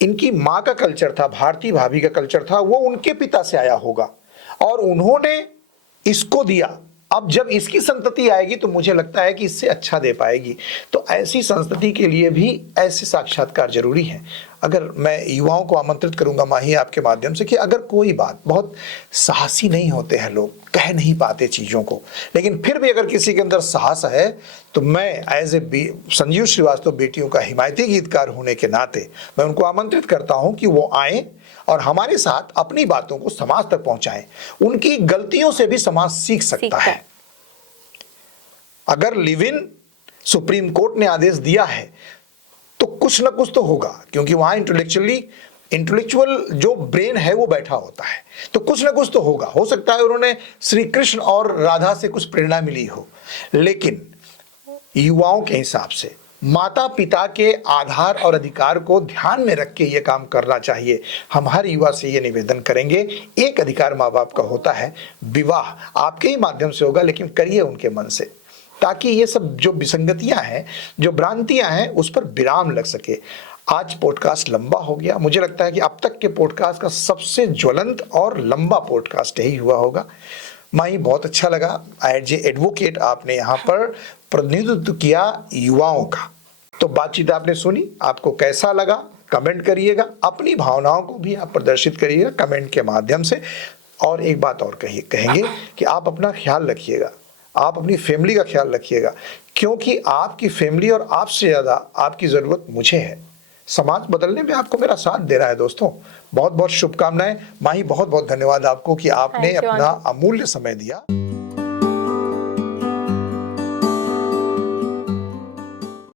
इनकी माँ का कल्चर था, भारती भाभी का कल्चर था, वो उनके पिता से आया होगा और उन्होंने इसको दिया। अब जब इसकी संतति आएगी तो मुझे लगता है कि इससे अच्छा दे पाएगी। तो ऐसी संस्कृति के लिए भी ऐसे साक्षात्कार जरूरी हैं। अगर मैं युवाओं को आमंत्रित करूंगा माही आपके माध्यम से कि अगर कोई बात, बहुत साहसी नहीं होते हैं लोग, कह नहीं पाते चीज़ों को, लेकिन फिर भी अगर किसी के अंदर साहस है तो मैं एज ए संजीव श्रीवास्तव बेटियों का हिमायती गीतकार होने के नाते मैं उनको आमंत्रित करता हूँ कि वो आएँ और हमारे साथ अपनी बातों को समाज तक पहुंचाएं। उनकी गलतियों से भी समाज सीख सकता है। अगर लिव इन सुप्रीम कोर्ट ने आदेश दिया है तो कुछ ना कुछ तो होगा, क्योंकि वहां इंटेलेक्चुअल जो ब्रेन है वो बैठा होता है, तो कुछ ना कुछ तो होगा। हो सकता है उन्होंने श्री कृष्ण और राधा से कुछ प्रेरणा मिली हो, लेकिन युवाओं के हिसाब से माता पिता के आधार और अधिकार को ध्यान में रख के ये काम करना चाहिए। हम हर युवा से ये निवेदन करेंगे, एक अधिकार माँ बाप का होता है, विवाह आपके ही माध्यम से होगा, लेकिन करिए उनके मन से, ताकि ये सब जो विसंगतियां हैं, जो भ्रांतियां हैं, उस पर विराम लग सके। आज पॉडकास्ट लंबा हो गया, मुझे लगता है कि अब तक के पॉडकास्ट का सबसे ज्वलंत और लंबा पॉडकास्ट यही हुआ होगा। माही, बहुत अच्छा लगा। एज ए एडवोकेट आपने यहाँ पर प्रतिनिधित्व किया युवाओं का, तो बातचीत आपने सुनी, आपको कैसा लगा कमेंट करिएगा, अपनी भावनाओं को भी आप प्रदर्शित करिएगा कमेंट के माध्यम से। और एक बात और कहेंगे कि आप अपना ख्याल रखिएगा, आप अपनी फैमिली का ख्याल रखिएगा, क्योंकि आपकी फैमिली और आपसे ज़्यादा आपकी ज़रूरत मुझे है। समाज बदलने में आपको मेरा साथ दे रहा है दोस्तों। बहुत बहुत शुभकामनाएं। माही, बहुत बहुत धन्यवाद आपको कि आपने अपना अमूल्य समय दिया।